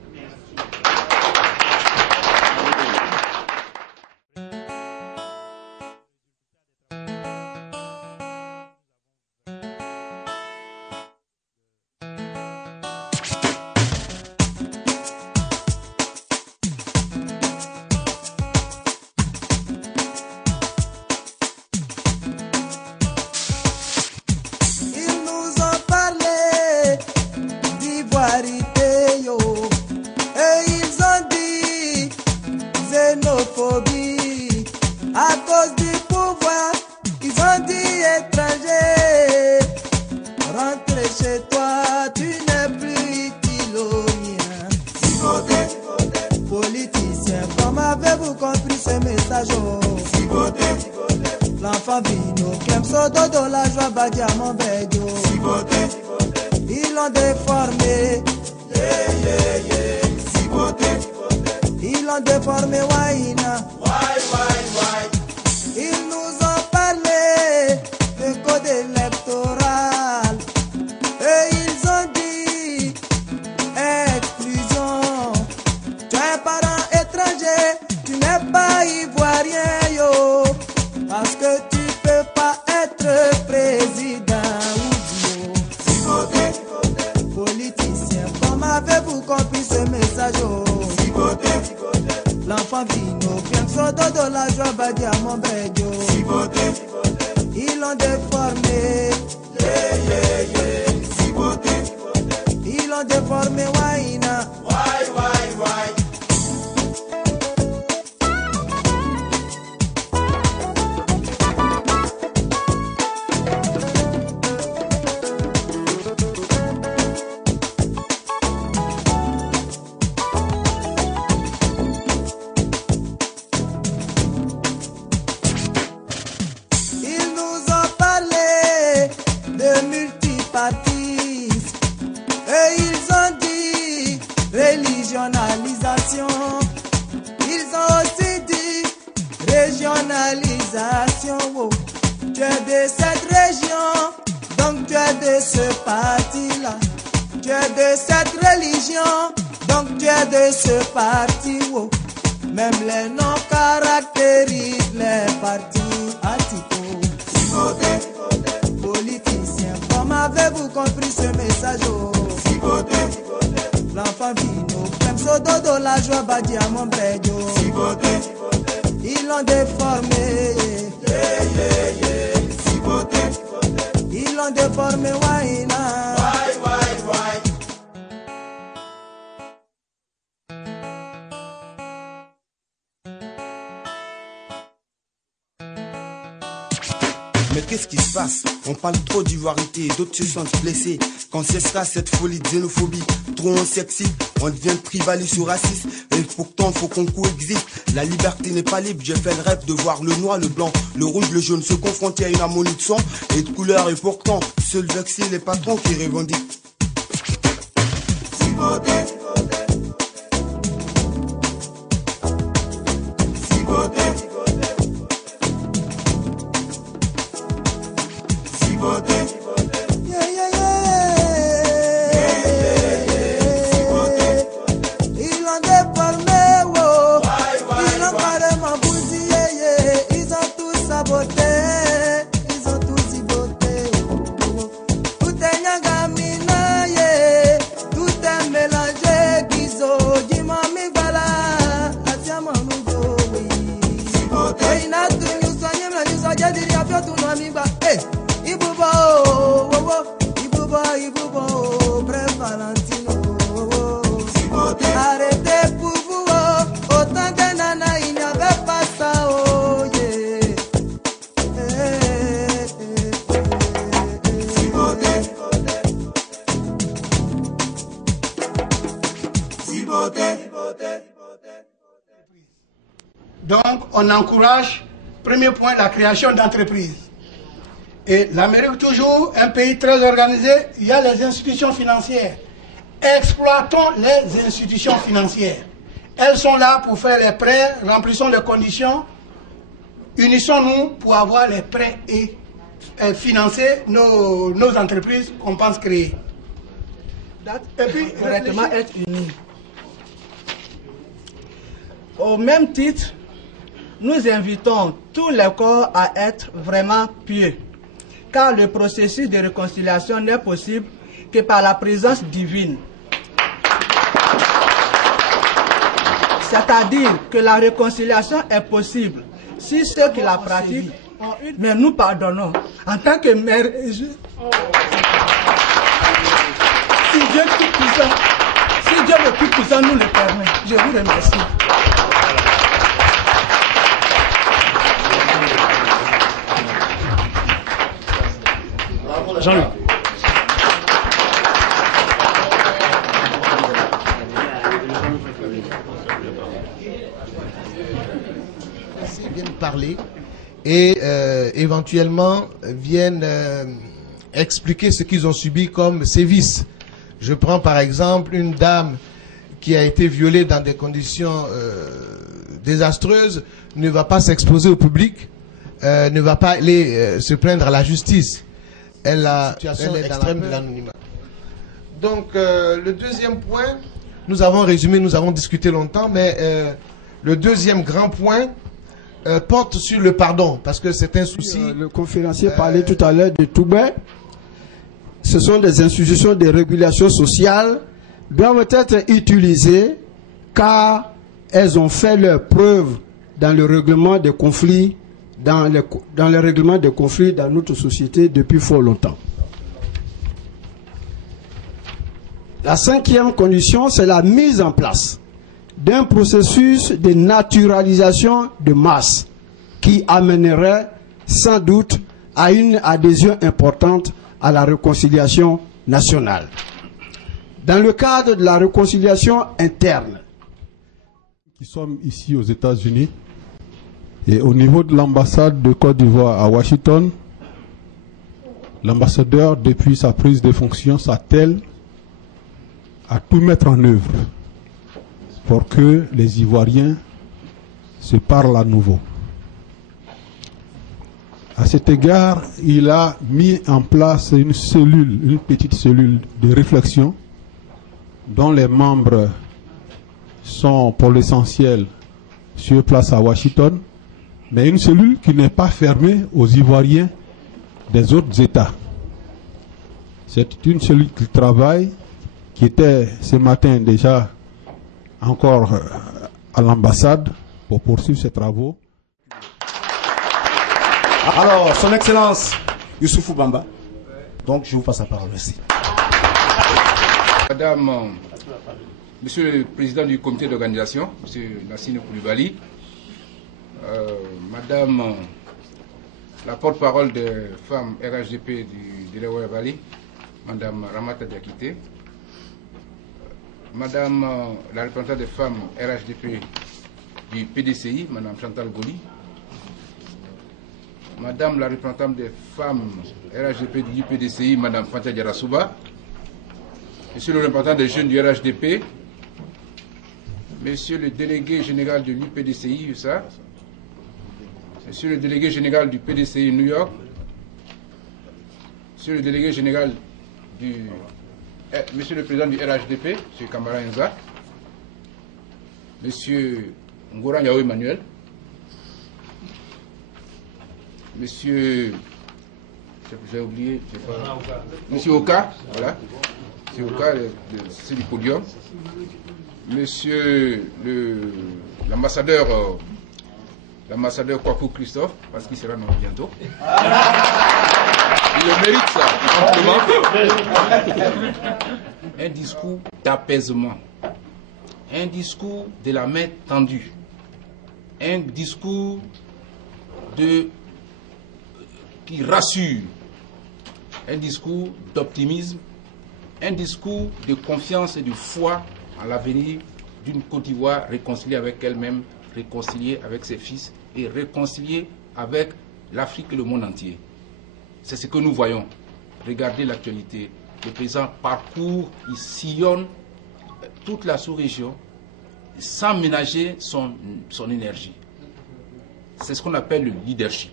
Ils l'ont déformé, ils l'ont déformé, Waïna. Ils nous ont parlé de code électoral et ils ont dit exclusion. Tu es un parent étranger, tu n'es pas ivoirien, yo, parce que tu peux pas être président. Politicien, comment avez-vous compris ce message? L'enfant vino, bien sodo de la joie, badi à mon bédio. Ils l'ont déformé, ils l'ont déformé, Waïna. Et ils ont dit régionalisation. Ils ont aussi dit régionalisation. Oh. Tu es de cette région, donc tu es de ce parti-là. Tu es de cette religion, donc tu es de ce parti. Oh. Même les noms caractérisent les partis antico. Politiciens, comment avez-vous compris ce message? L'enfant vino, même sodo de la joie, badi à mon bédio. Ils l'ont déformé, ils l'ont déformé, Waïna. Mais qu'est-ce qui se passe? On parle trop d'ivoirité, d'autres se sentent blessés. Quand cessera cette folie de xénophobie? Trop on s'excite, On devient tribaliste ou raciste, et pourtant faut qu'on coexiste. La liberté n'est pas libre, j'ai fait le rêve de voir le noir, le blanc, le rouge, le jaune se confronter à une harmonie de son et de couleurs. Et pourtant, seuls vexés les patrons qui revendiquent. Siboté. Siboté. Siboté. Arrêtez pour vous, autant de nana, il n'y avait pas ça, oh yeah. Donc, on encourage, premier point, la création d'entreprises. Et l'Amérique, toujours un pays très organisé, il y a les institutions financières. Exploitons les institutions financières. Elles sont là pour faire les prêts, remplissons les conditions, unissons-nous pour avoir les prêts et financer nos entreprises qu'on pense créer. Et puis, correctement être unis. Au même titre, nous invitons tous les corps à être vraiment pieux, car le processus de réconciliation n'est possible que par la présence divine. C'est-à-dire que la réconciliation est possible si ceux qui la pratiquent ont une... Mais nous pardonnons. En tant que mère, si Dieu Tout-Puissant, si Dieu le Tout-Puissant nous le permet, je vous remercie. Jean-Luc. Ils viennent parler et éventuellement viennent expliquer ce qu'ils ont subi comme sévices. Je prends par exemple une dame qui a été violée dans des conditions désastreuses, ne va pas s'exposer au public, ne va pas aller se plaindre à la justice. Elle est extrême de l'anonymat. Donc, le deuxième point, nous avons résumé, nous avons discuté longtemps, mais le deuxième grand point porte sur le pardon, parce que c'est un souci. Le conférencier parlait tout à l'heure de Toubé. Ce sont des institutions de régulation sociale, doivent être utilisées car elles ont fait leur preuve dans le règlement des conflits. Dans le règlement des conflits dans notre société depuis fort longtemps. La cinquième condition, c'est la mise en place d'un processus de naturalisation de masse qui amènerait sans doute à une adhésion importante à la réconciliation nationale. Dans le cadre de la réconciliation interne, qui sommes ici aux États-Unis, et au niveau de l'ambassade de Côte d'Ivoire à Washington, l'ambassadeur, depuis sa prise de fonction, s'attelle à tout mettre en œuvre pour que les Ivoiriens se parlent à nouveau. À cet égard, il a mis en place une cellule, une petite cellule de réflexion dont les membres sont pour l'essentiel sur place à Washington, mais une cellule qui n'est pas fermée aux Ivoiriens des autres États. C'est une cellule qui travaille, qui était ce matin déjà encore à l'ambassade pour poursuivre ses travaux. Alors, Son Excellence Youssoufou Bamba, donc je vous passe la parole. Merci. Madame, Monsieur le Président du comité d'organisation, Monsieur Nassine Koulibaly, Madame la porte-parole des femmes RHDP du Delaware Valley, Madame Ramata Diakité, Madame la représentante des femmes RHDP du PDCI, Madame Chantal Goli, Madame la représentante des femmes RHDP du PDCI, Madame Fanta Diarasouba, Monsieur le représentant des jeunes du RHDP, Monsieur le délégué général de l'UPDCI, USA, Monsieur le délégué général du PDCI New York, Monsieur le délégué général du... Monsieur le président du RHDP, M. Kamara Enza, Monsieur Ngora Yao Emmanuel, Monsieur... J'ai oublié, Monsieur Oka, voilà, Monsieur Oka, c'est du podium, Monsieur l'ambassadeur Kwaku Christophe, parce qu'il sera nommé bientôt. Il le mérite ça, amplement. Un discours d'apaisement, un discours de la main tendue, un discours qui rassure, un discours d'optimisme, un discours de confiance et de foi en l'avenir d'une Côte d'Ivoire réconciliée avec elle-même, réconciliée avec ses fils et réconciliée avec l'Afrique et le monde entier. C'est ce que nous voyons. Regardez l'actualité. Le président parcourt, il sillonne toute la sous-région sans ménager son énergie. C'est ce qu'on appelle le leadership.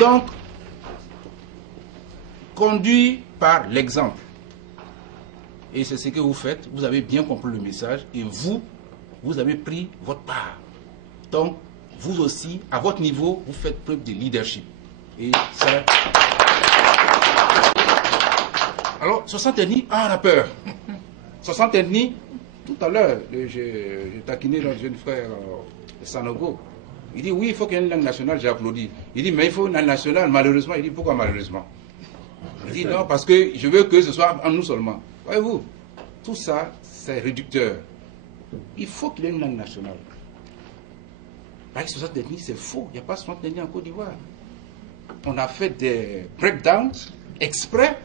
Donc, conduit par l'exemple. Et c'est ce que vous faites. Vous avez bien compris le message et vous avez pris votre part. Donc, vous aussi, à votre niveau, vous faites preuve de leadership. Et ça... Alors, 60 ethnies, on a peur. 60 ethnies, tout à l'heure, j'ai taquiné notre jeune frère Sanogo. Il dit, oui, il faut qu'il y ait une langue nationale, j'ai applaudi. Il dit, mais il faut une langue nationale, malheureusement. Il dit, pourquoi malheureusement? Il dit, non, parce que je veux que ce soit en nous seulement. Voyez-vous, tout ça, c'est réducteur. Il faut qu'il y ait une langue nationale. Avec 60 ethnies, c'est faux. Il n'y a pas 60 ethnies en Côte d'Ivoire. On a fait des breakdowns exprès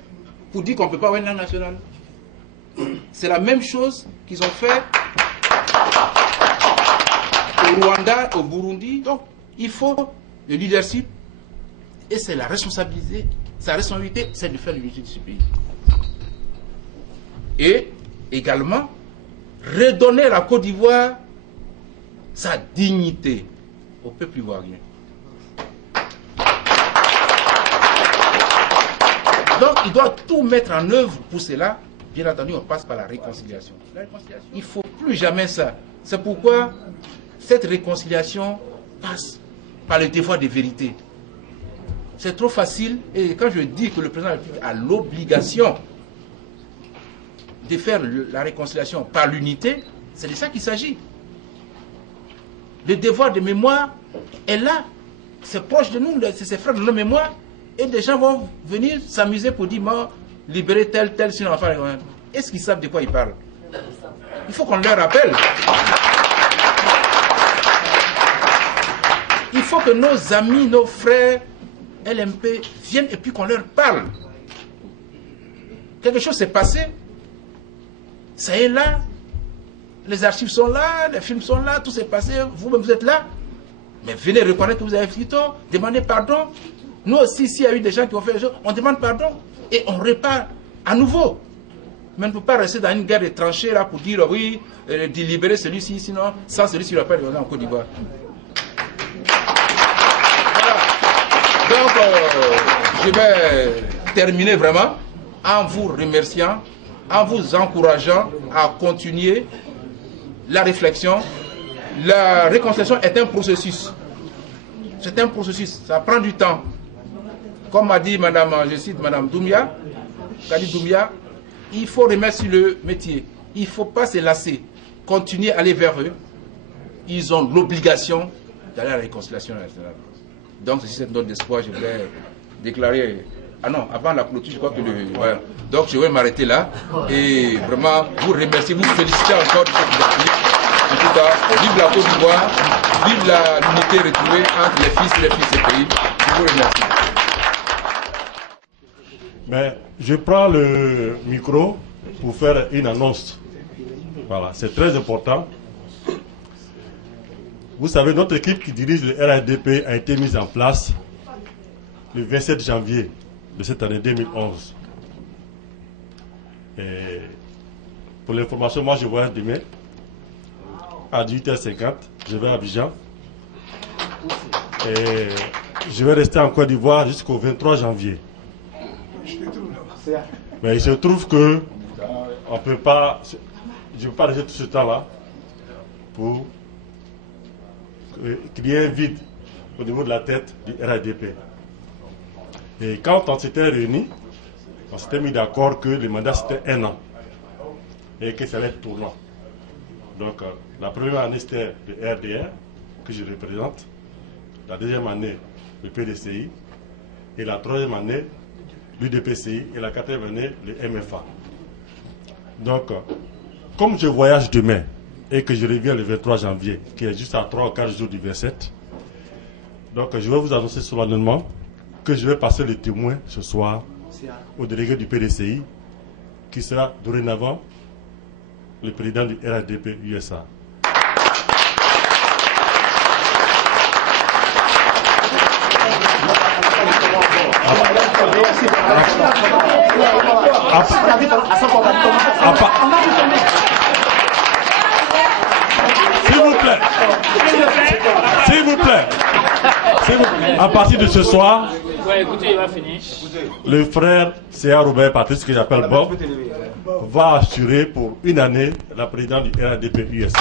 pour dire qu'on ne peut pas avoir une langue nationale. C'est la même chose qu'ils ont fait au Rwanda, au Burundi. Donc, il faut le leadership et c'est la responsabilité. Sa responsabilité, c'est de faire l'unité de ce pays. Et également, redonner à la Côte d'Ivoire sa dignité au peuple ivoirien. Donc, il doit tout mettre en œuvre pour cela. Bien entendu, on passe par la réconciliation. Il ne faut plus jamais ça. C'est pourquoi cette réconciliation passe par le devoir de vérité. C'est trop facile. Et quand je dis que le président de la République a l'obligation de faire la réconciliation par l'unité, c'est de ça qu'il s'agit. Le devoir de mémoire est là. C'est proche de nous, c'est ses frères de nos mémoires. Et des gens vont venir s'amuser pour dire, libérer tel, sinon enfin. Est-ce qu'ils savent de quoi ils parlent? Il faut qu'on leur rappelle. Il faut que nos amis, nos frères LMP viennent et puis qu'on leur parle. Quelque chose s'est passé. Ça est là. Les archives sont là, les films sont là, tout s'est passé, vous-même vous êtes là. Mais venez reconnaître que vous avez fait tort, demandez pardon. Nous aussi, s'il y a eu des gens qui ont fait des choses, on demande pardon et on répare à nouveau. Mais on ne peut pas rester dans une guerre de tranchées là pour dire oui, délibérer celui-ci, sinon sans celui-ci, il ne va pas aller en Côte d'Ivoire. Voilà. Donc, je vais terminer vraiment en vous remerciant, en vous encourageant à continuer la réflexion. La réconciliation est un processus. C'est un processus, ça prend du temps. Comme m'a dit madame, je cite madame Doumbia, Kadi Doumbia, il faut remettre sur le métier. Il ne faut pas se lasser. Continuer à aller vers eux. Ils ont l'obligation d'aller à la réconciliation nationale. Donc, c'est cette note d'espoir, je voulais déclarer. Ah non, avant la clôture, je crois que le. Voilà. Donc, je vais m'arrêter là. Et vraiment, vous remercier, vous féliciter encore de cette activité. En tout cas, vive la Côte d'Ivoire, vive l'unité retrouvée entre les fils et les filles de ce pays. Je vous remercie. Mais je prends le micro pour faire une annonce. Voilà, c'est très important. Vous savez, notre équipe qui dirige le RHDP a été mise en place le 27 janvier de cette année 2011. Et pour l'information, moi je voyage demain à 18h50, je vais à Abidjan. Et je vais rester en Côte d'Ivoire jusqu'au 23 janvier. Mais il se trouve que on peut pas, je ne peux pas laisser tout ce temps-là pour qu'il y ait un vide au niveau de la tête du RHDP. Et quand on s'était réunis, on s'était mis d'accord que le mandat c'était 1 an et que ça allait être tournant. Donc la première année c'était le RDR que je représente, la deuxième année le PDCI et la troisième année l'UDPCI et la quatrième année le MFA. Donc comme je voyage demain et que je reviens le 23 janvier, qui est juste à 3 ou 4 jours du 27, donc je vais vous annoncer solennellement que je vais passer le témoin ce soir au délégué du PDCI, qui sera dorénavant le président du RHDP USA. S'il vous plaît. S'il vous plaît. À partir de ce soir, le frère C.A. Robert Patrice, que j'appelle Bob, va assurer pour une année la présidence du RHDP USA.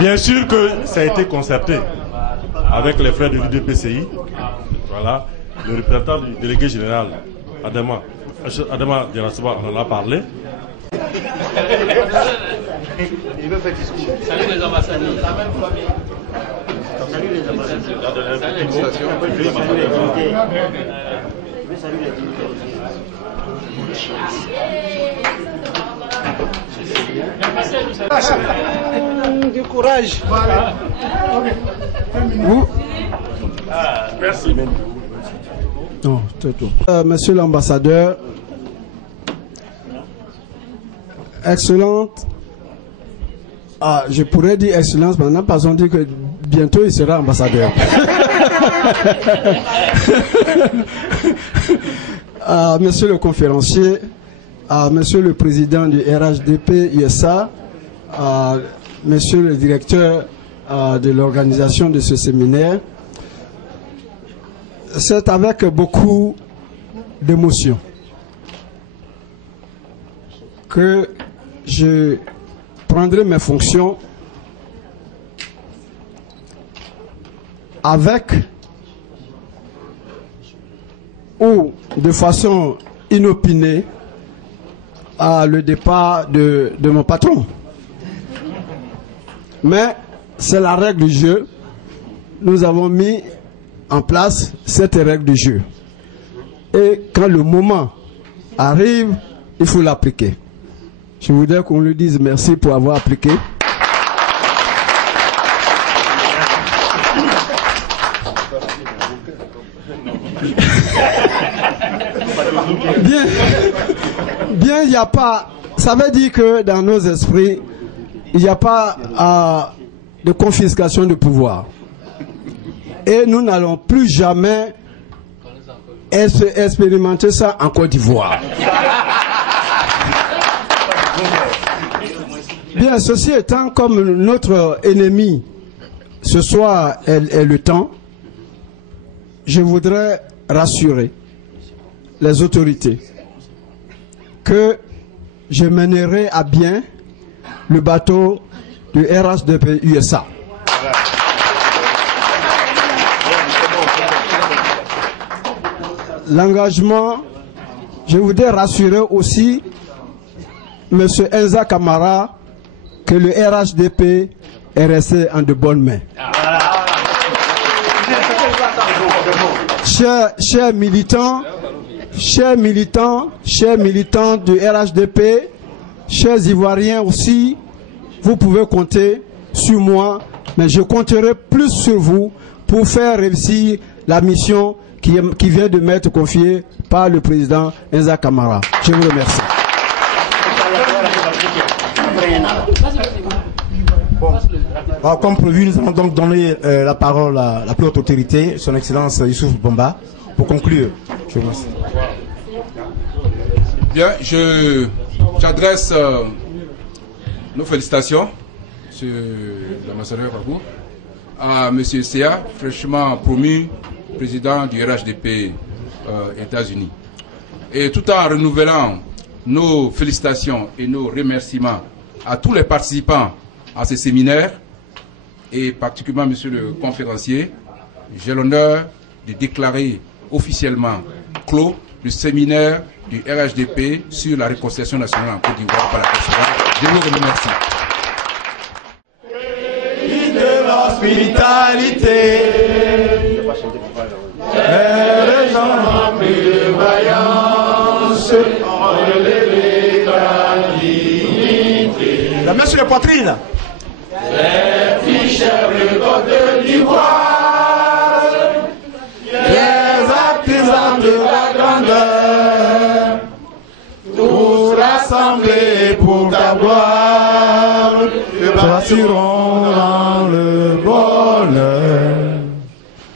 Bien sûr que ça a été concerté avec les frères de l'UDPCI. Voilà, le représentant du délégué général, Adama Diarasouba, on en a parlé. Il veut faire discours. Salut les ambassadeurs. La même famille. Salut les ambassadeurs. Je vais saluer les dignitaires. Du courage. Voilà. Vous. Merci. Non, c'est tout. Monsieur l'ambassadeur, excellente. Je pourrais dire excellence maintenant parce qu'on dit que bientôt il sera ambassadeur. Monsieur le conférencier, monsieur le président du RHDP USA, monsieur le directeur de l'organisation de ce séminaire, c'est avec beaucoup d'émotion que je prendrai mes fonctions avec ou de façon inopinée à le départ de mon patron. Mais c'est la règle du jeu. Nous avons mis en place cette règle du jeu. Et quand le moment arrive, il faut l'appliquer. Je voudrais qu'on lui dise merci pour avoir appliqué. Bien, il n'y a pas... Ça veut dire que dans nos esprits, il n'y a pas de confiscation de pouvoir. Et nous n'allons plus jamais expérimenter ça en Côte d'Ivoire. Bien, ceci étant, comme notre ennemi ce soir est le temps, je voudrais rassurer les autorités que je mènerai à bien le bateau du RHDP USA. L'engagement, je voudrais rassurer aussi M. Enza Kamara que le RHDP est resté en de bonnes mains. Chers militants du RHDP, chers Ivoiriens aussi, vous pouvez compter sur moi mais je compterai plus sur vous pour faire réussir la mission qui vient de m'être confiée par le président Enza Kamara. Je vous remercie. Bon, comme prévu, nous allons donc donner la parole à la plus haute autorité, son Excellence Youssouf Bamba, pour conclure. Je vous remercie. Bien, j'adresse nos félicitations, M. l'ambassadeur Kwagou, à M. Sea, fraîchement promu président du RHDP États-Unis. Et tout en renouvelant nos félicitations et nos remerciements à tous les participants à ce séminaire, et particulièrement M. le conférencier, j'ai l'honneur de déclarer officiellement clos le séminaire du RHDP sur la réconciliation nationale en Côte d'Ivoire par la présidence. Je vous remercie. De l'hospitalité, les gens remplis de vaillance ont relevé la dignité. La main sur les poitrines. Les ficheurs de Côte d'Ivoire, les artisans de la grandeur, tous rassemblés pour ta gloire, bâtiront dans le bonheur.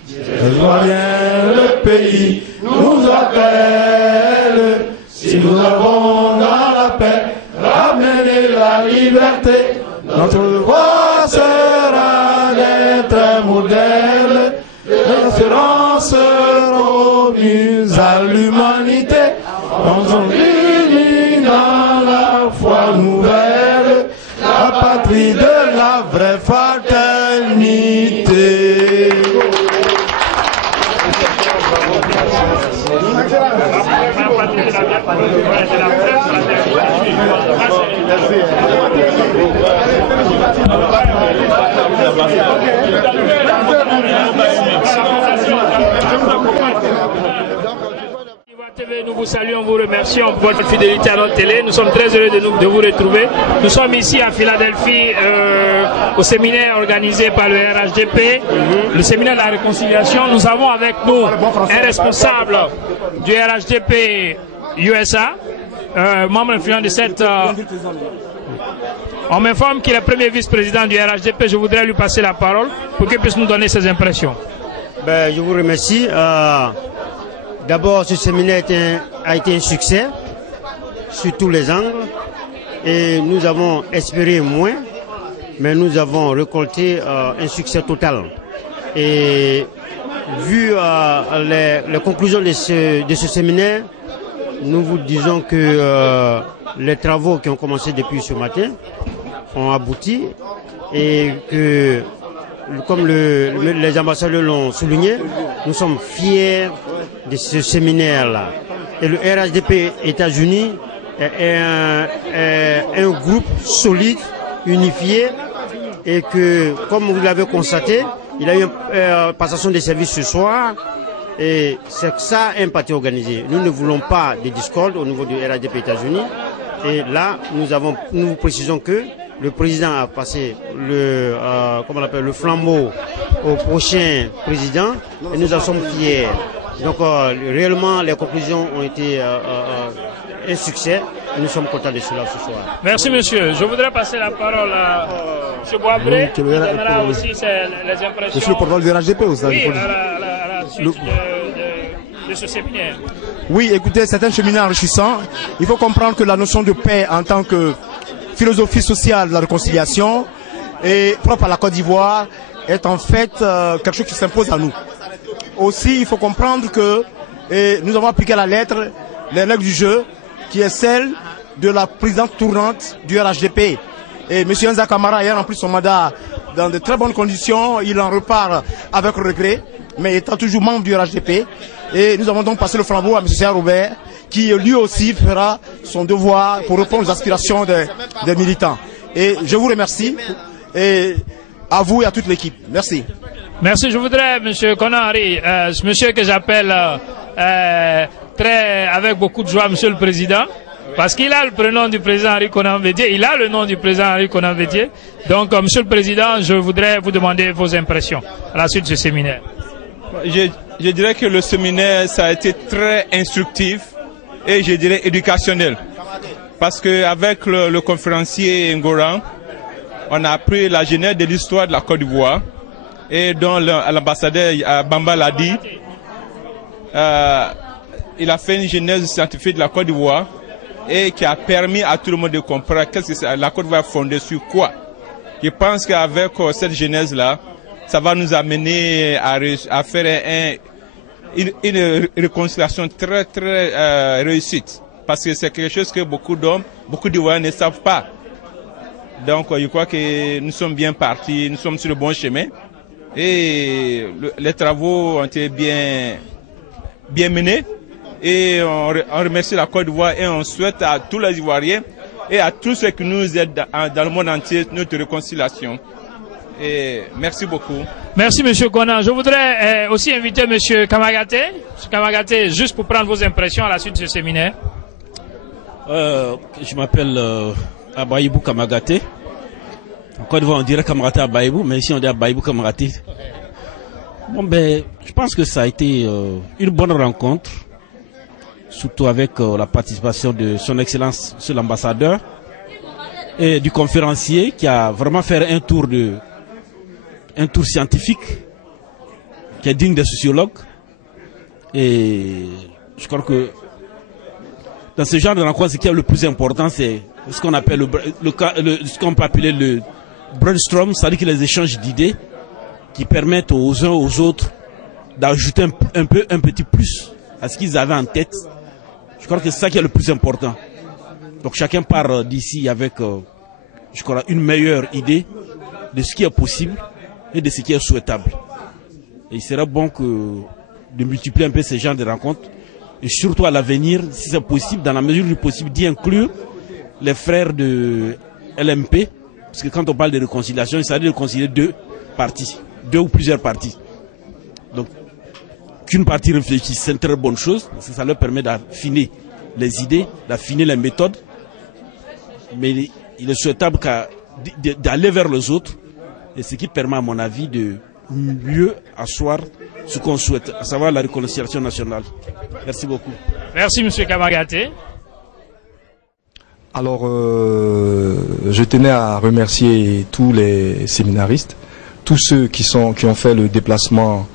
Les Ivoiriens, le pays nous appelle, si nous avons dans la paix ramené la liberté, notre voix sera d'être modèle, l'espérance remise à l'humanité, dans un unis dans la foi nouvelle, la patrie de la vraie fraternité. Nous vous saluons, vous remercions pour votre fidélité à notre télé. Nous sommes très heureux de vous retrouver. Nous sommes ici à Philadelphie au séminaire organisé par le RHDP, le séminaire de la réconciliation. Nous avons avec nous un responsable du RHDP USA, membre influent de cette... on m'informe qu'il est le premier vice-président du RHDP. Je voudrais lui passer la parole pour qu'il puisse nous donner ses impressions. Je vous remercie. D'abord, ce séminaire a été un succès sur tous les angles et nous avons espéré moins, mais nous avons récolté un succès total. Et vu les conclusions de ce séminaire, nous vous disons que les travaux qui ont commencé depuis ce matin ont abouti et que, comme les ambassadeurs l'ont souligné, nous sommes fiers de ce séminaire-là. Et le RHDP États-Unis est un groupe solide, unifié, et que, comme vous l'avez constaté, il y a eu une passation des services ce soir, et c'est ça un parti organisé. Nous ne voulons pas de discorde au niveau du RHDP États-Unis, et là, nous vous précisons que le président a passé le flambeau au prochain président, et nous en sommes fiers. Donc réellement les conclusions ont été un succès et nous sommes contents de cela ce soir. Merci monsieur. Je voudrais passer la parole à M. Boisbré qui donnera aussi les impressions. Monsieur le porte-parole du RHDP aussi. Oui, à la suite de ce séminaire. Oui, écoutez, c'est un séminaire enrichissant. Il faut comprendre que la notion de paix en tant que philosophie sociale de la réconciliation et propre à la Côte d'Ivoire est en fait quelque chose qui s'impose à nous. Aussi, il faut comprendre que nous avons appliqué à la lettre les règles du jeu, qui est celle de la présidente tournante du RHDP. Et M. Enza Kamara ayant rempli son mandat dans de très bonnes conditions, il en repart avec regret, mais étant toujours membre du RHDP. Et nous avons donc passé le flambeau à M. Sea Robert, qui lui aussi fera son devoir pour répondre aux aspirations des militants. Et je vous remercie, et à vous et à toute l'équipe. Merci. Merci. Je voudrais, M. Konari, ce monsieur que j'appelle avec beaucoup de joie, M. le Président, Parce qu'il a le prénom du président Henri Konan Bédié, il a le nom du président Henri Konan Bédié. Donc, Monsieur le Président, je voudrais vous demander vos impressions à la suite de ce séminaire. Je dirais que le séminaire, ça a été très instructif et je dirais éducationnel. Parce qu'avec le conférencier Ngoran, on a appris la genèse de l'histoire de la Côte d'Ivoire. Et dont l'ambassadeur Bamba l'a dit, il a fait une genèse scientifique de la Côte d'Ivoire et qui a permis à tout le monde de comprendre qu'est-ce que c'est, la Côte d'Ivoire fondée sur quoi. Je pense qu'avec cette genèse-là, ça va nous amener à faire une réconciliation très très réussite. Parce que c'est quelque chose que beaucoup d'hommes, beaucoup d'Ivoiriens ne savent pas. Donc je crois que nous sommes bien partis, nous sommes sur le bon chemin. Et les travaux ont été bien menés. Et on remercie la Côte d'Ivoire et on souhaite à tous les Ivoiriens et à tous ceux qui nous aident dans le monde entier notre réconciliation. Et merci beaucoup. Merci M. Konan. Je voudrais aussi inviter M. Kamagaté. M. Kamagaté, juste pour prendre vos impressions à la suite de ce séminaire. Je m'appelle Abaïbou Kamagaté. En Côte d'Ivoire, on dirait Kamagaté Abaïbou, mais ici on dit Abaïbou Kamagaté. Bon, ben, je pense que ça a été une bonne rencontre, surtout avec la participation de son Excellence, Monsieur l'ambassadeur, et du conférencier qui a vraiment fait un tour scientifique qui est digne des sociologues. Et je crois que dans ce genre de rencontre, ce qui est le plus important, c'est ce qu'on appelle ce qu'on peut appeler le brainstorm, c'est-à-dire que les échanges d'idées qui permettent aux uns aux autres d'ajouter un petit plus à ce qu'ils avaient en tête. Je crois que c'est ça qui est le plus important. Donc chacun part d'ici avec, je crois, une meilleure idée de ce qui est possible et de ce qui est souhaitable. Et il serait bon de multiplier un peu ces genres de rencontres et surtout à l'avenir, si c'est possible, dans la mesure du possible, d'y inclure les frères de LMP, parce que quand on parle de réconciliation, il s'agit de réconcilier deux parties, deux ou plusieurs parties. Donc, qu'une partie réfléchisse, c'est une très bonne chose, parce que ça leur permet d'affiner les idées, d'affiner les méthodes, mais il est souhaitable d'aller vers les autres, et ce qui permet, à mon avis, de mieux asseoir ce qu'on souhaite, à savoir la réconciliation nationale. Merci beaucoup. Merci M. Kamagaté. Alors, je tenais à remercier tous les séminaristes, tous ceux qui ont fait le déplacement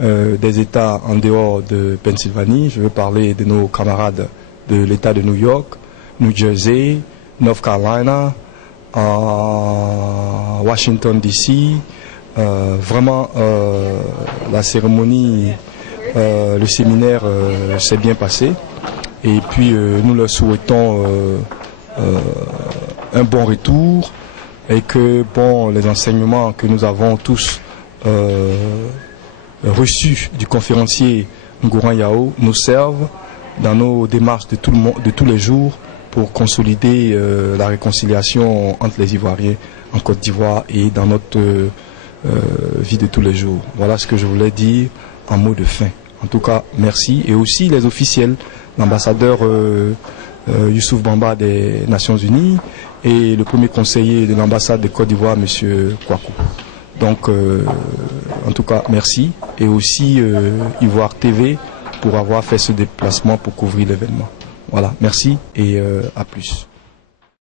des États en dehors de Pennsylvanie. Je veux parler de nos camarades de l'État de New York, New Jersey, North Carolina, Washington DC. Vraiment, la cérémonie, le séminaire s'est bien passé. Et puis, nous leur souhaitons un bon retour et que les enseignements que nous avons tous reçus du conférencier Ngoran Yao nous servent dans nos démarches de tous les jours pour consolider la réconciliation entre les Ivoiriens en Côte d'Ivoire et dans notre vie de tous les jours. Voilà ce que je voulais dire en mot de fin. En tout cas, merci. Et aussi les officiels, l'ambassadeur Youssouf Bamba des Nations Unies et le premier conseiller de l'ambassade de Côte d'Ivoire, M. Kwaku. Donc, en tout cas, merci. Et aussi Ivoire TV pour avoir fait ce déplacement pour couvrir l'événement. Voilà, merci et à plus.